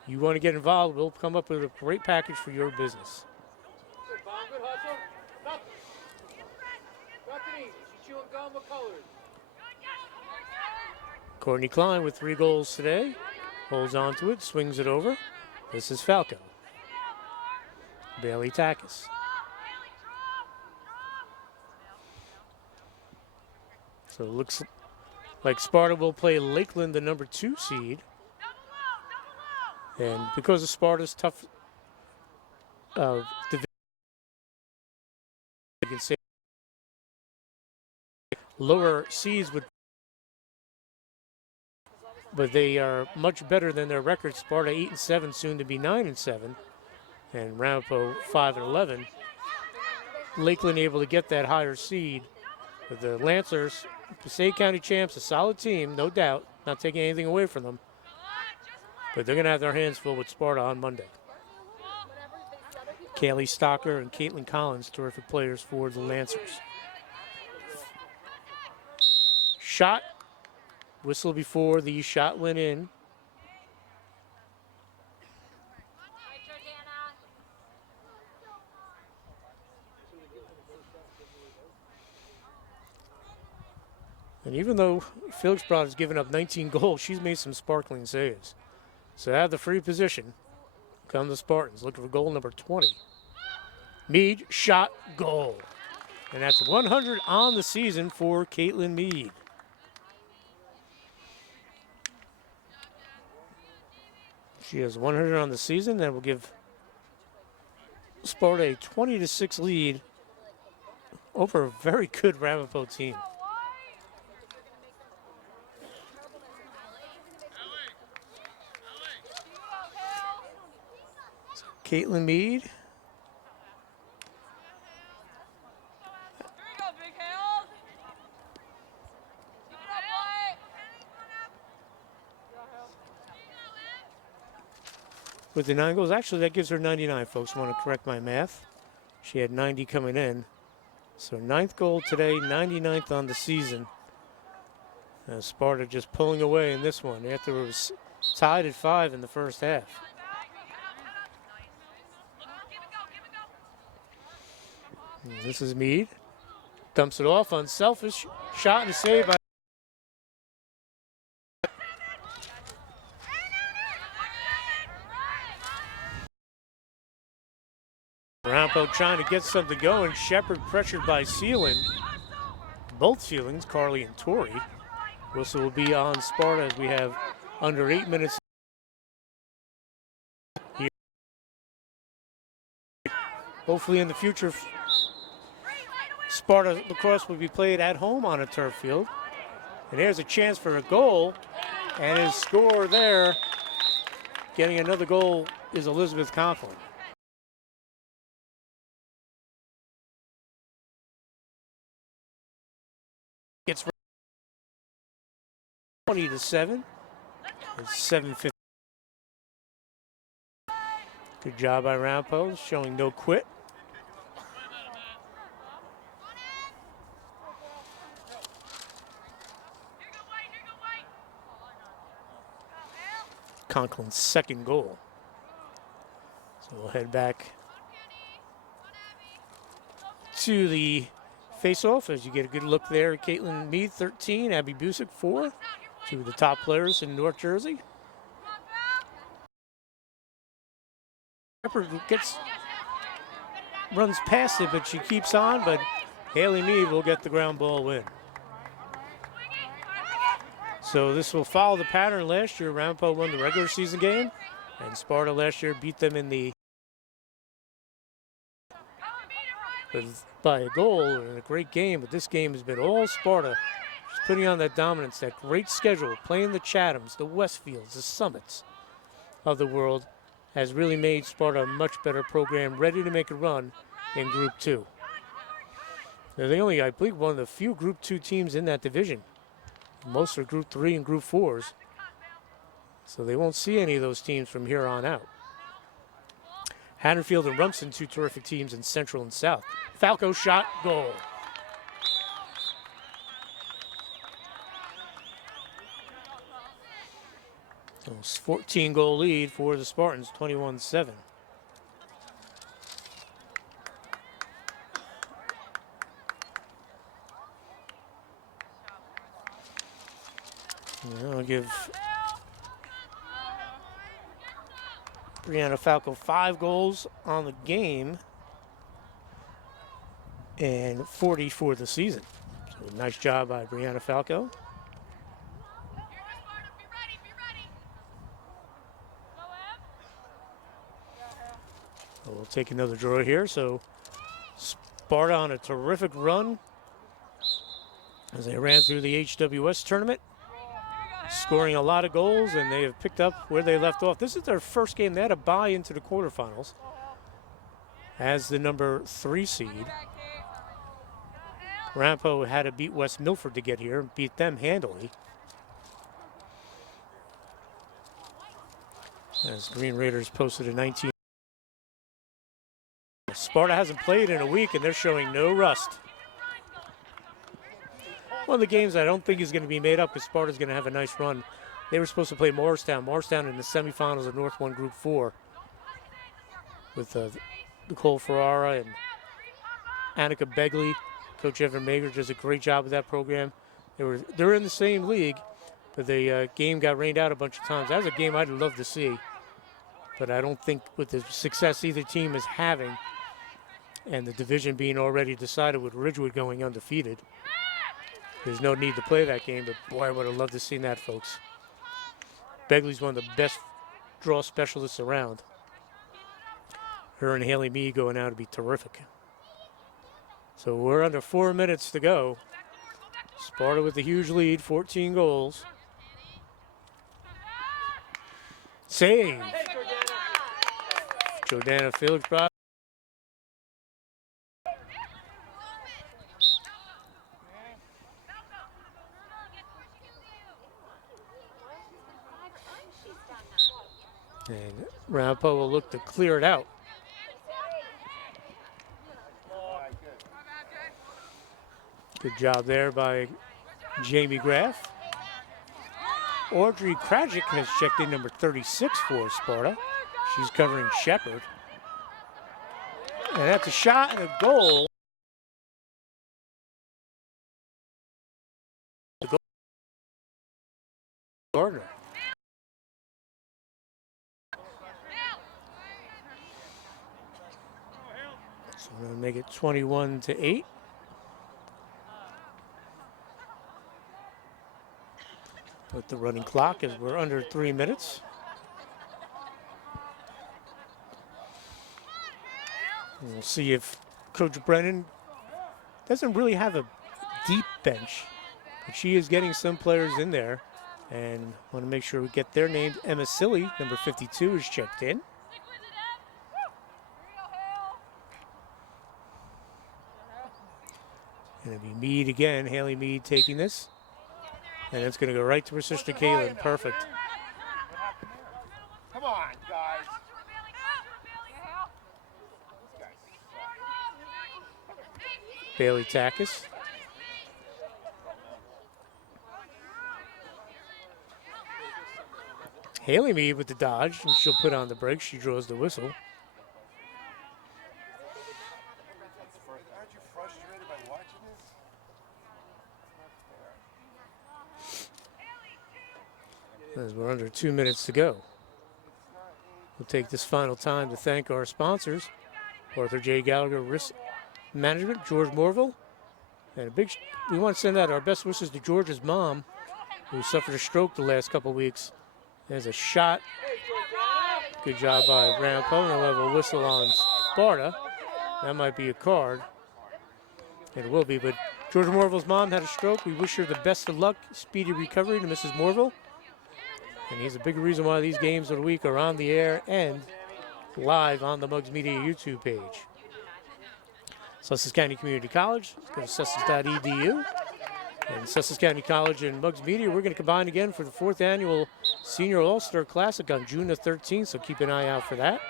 you want to get involved, we'll come up with a great package for your business. Good hustle. Nothing easy. She's chewing gum with colors. Courtney Klein with 3 goals today. Holds on to it, swings it over. This is Falco. Bailey Takis. So it looks like Sparta will play Lakeland, the number 2 seed. And because of Sparta's tough division, you can say lower seeds would, but they are much better than their record. Sparta 8-7, soon to be 9-7, and Ramapo 5-11. Lakeland able to get that higher seed. But the Lancers, Passaic County champs, a solid team, no doubt, not taking anything away from them. But they're going to have their hands full with Sparta on Monday. Kaylee Stocker and Caitlin Collins, terrific players for the Lancers. Shot, whistle before the shot went in. And even though Philipsbrod has given up 19 goals, she's made some sparkling saves. So out of the free position come the Spartans, looking for goal number 20. Mead, shot, goal. And that's 100 on the season for Caitlin Mead. She has 100 on the season. That will give Sparta a 20-6 lead over a very good Ramapo team. Caitlin Mead. With the 9 goals, actually that gives her 99, folks. I want to correct my math. She had 90 coming in. So 9th goal today, 99th on the season. Sparta just pulling away in this one after it was tied at 5 in the first half. And this is Mead. Dumps it off, unselfish. Shot and a save by Ramapo trying to get something going. Shepard pressured by Seelan. Both Seelings, Carly and Tori. Whistle will be on Sparta as we have under 8 minutes here. Hopefully in the future, Sparta Lacrosse will be played at home on a turf field. And there's a chance for a goal. And his score there, getting another goal, is Elizabeth Conklin. It's 20-7. It's 7:50. Good job by Ramapo, showing no quit. Conklin's 2nd goal. So we'll head back to the face-off as you get a good look there. Caitlin Mead, 13. Abby Busick, 4. Two of the top players in North Jersey. Pepper runs past it, but she keeps on, but Haley Mead will get the ground ball win. So this will follow the pattern last year. Ramapo won the regular season game, and Sparta last year beat them in the by a goal and a great game. But this game has been all Sparta, just putting on that dominance, that great schedule, playing the Chathams, the Westfields, the Summits of the world, has really made Sparta a much better program, ready to make a run in Group 2. They're the only, I believe, one of the few Group 2 teams in that division. Most are Group 3 and Group 4s. So they won't see any of those teams from here on out. Haddonfield and Rumson, two terrific teams in Central and South. Falco shot, goal. 14-goal lead for the Spartans, 21-7. I'll give Brianna Falco 5 goals on the game and 40 for the season. So nice job by Brianna Falco. We'll take another draw here. So Sparta on a terrific run as they ran through the HWS tournament, scoring a lot of goals, and they have picked up where they left off. This is their first game. They had a bye into the quarterfinals as the number 3 seed. Ramapo had to beat West Milford to get here and beat them handily. As Green Raiders posted a 19. Sparta hasn't played in a week, and they're showing no rust. One of the games I don't think is going to be made up because Sparta's going to have a nice run. They were supposed to play Morristown. Morristown in the semifinals of North 1 Group 4 with Nicole Ferrara and Annika Begley. Coach Evan Mager does a great job with that program. They're in the same league, but the game got rained out a bunch of times. That was a game I'd love to see, but I don't think with the success either team is having and the division being already decided with Ridgewood going undefeated, there's no need to play that game, but boy, I would have loved to see that, folks. Begley's one of the best draw specialists around. Her and Haley Mead going out to be terrific. So we're under 4 minutes to go. Sparta with a huge lead, 14 goals. Save. Jordana Felix brought. And Ramapo will look to clear it out. Good job there by Jamie Graff. Audrey Krajic has checked in number 36 for Sparta. She's covering Shepherd. And that's a shot and a goal. Gardner. So we're gonna make it 21-8. With the running clock as we're under 3 minutes. And we'll see if Coach Brennan doesn't really have a deep bench, but she is getting some players in there, and want to make sure we get their names. Emma Silly, number 52, is checked in. And it'll be Mead again, Haley Mead taking this. And it's going to go right to her sister Caitlin. Perfect. Come on, guys. Bailey Takis. Haley Mead with the dodge, and she'll put on the brakes. She draws the whistle. Aren't you frustrated by watching this? As we're under 2 minutes to go. We'll take this final time to thank our sponsors, Arthur J. Gallagher Risk Management, George Morville, and we want to send out our best wishes to George's mom, who suffered a stroke the last couple weeks. There's a shot. Good job by Ramapo, and we'll have a whistle on Sparta. That might be a card. It will be, but George Morville's mom had a stroke. We wish her the best of luck, speedy recovery to Mrs. Morville. And he's a big reason why these games of the week are on the air and live on the Muggs Media YouTube page. Sussex County Community College, go to sussex.edu. And Sussex County College and Muggs Media, we're going to combine again for the 4th annual Senior All-Star Classic on June the 13th, so keep an eye out for that.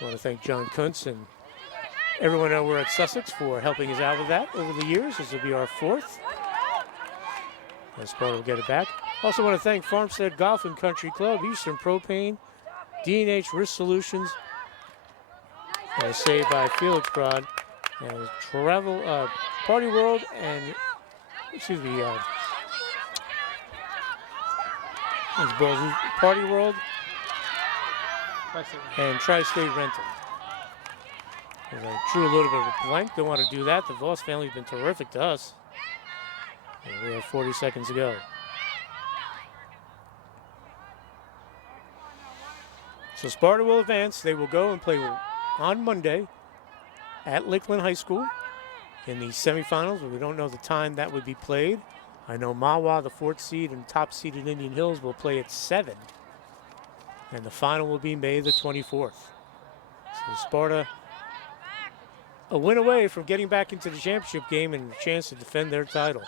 I want to thank John Kuntz and everyone over at Sussex for helping us out with that over the years. This will be our 4th. And Sparta will get it back. Also want to thank Farmstead Golf and Country Club, Eastern Propane, D&H Risk Solutions, and a save by Felix Broad, and Party World, and Party World and Tri-State Rental. And I drew a little bit of a blank. Don't want to do that. The Voss family's been terrific to us. And we have 40 seconds to go. So Sparta will advance. They will go and play on Monday at Lakeland High School in the semifinals, but we don't know the time that would be played. I know Mahwah, the 4th seed, and top seeded Indian Hills will play at 7. And the final will be May the 24th. So Sparta, a win away from getting back into the championship game and a chance to defend their title.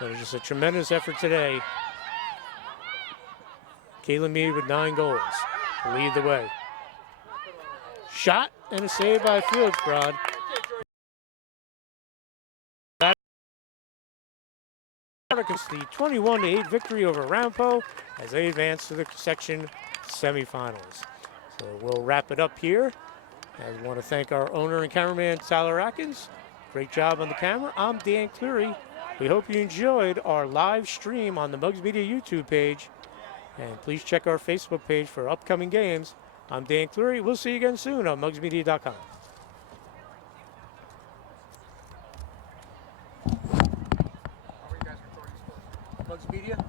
But it's just a tremendous effort today. Caitlin Mead with 9 goals to lead the way. Shot and a save by Felix Broad. The 21-8 victory over Ramapo as they advance to the section semifinals. So we'll wrap it up here. I want to thank our owner and cameraman, Tyler Atkins. Great job on the camera. I'm Dan Cleary. We hope you enjoyed our live stream on the Mugs Media YouTube page. And please check our Facebook page for upcoming games. I'm Dan Cleary. We'll see you again soon on mugsmedia.com. Mugs Media.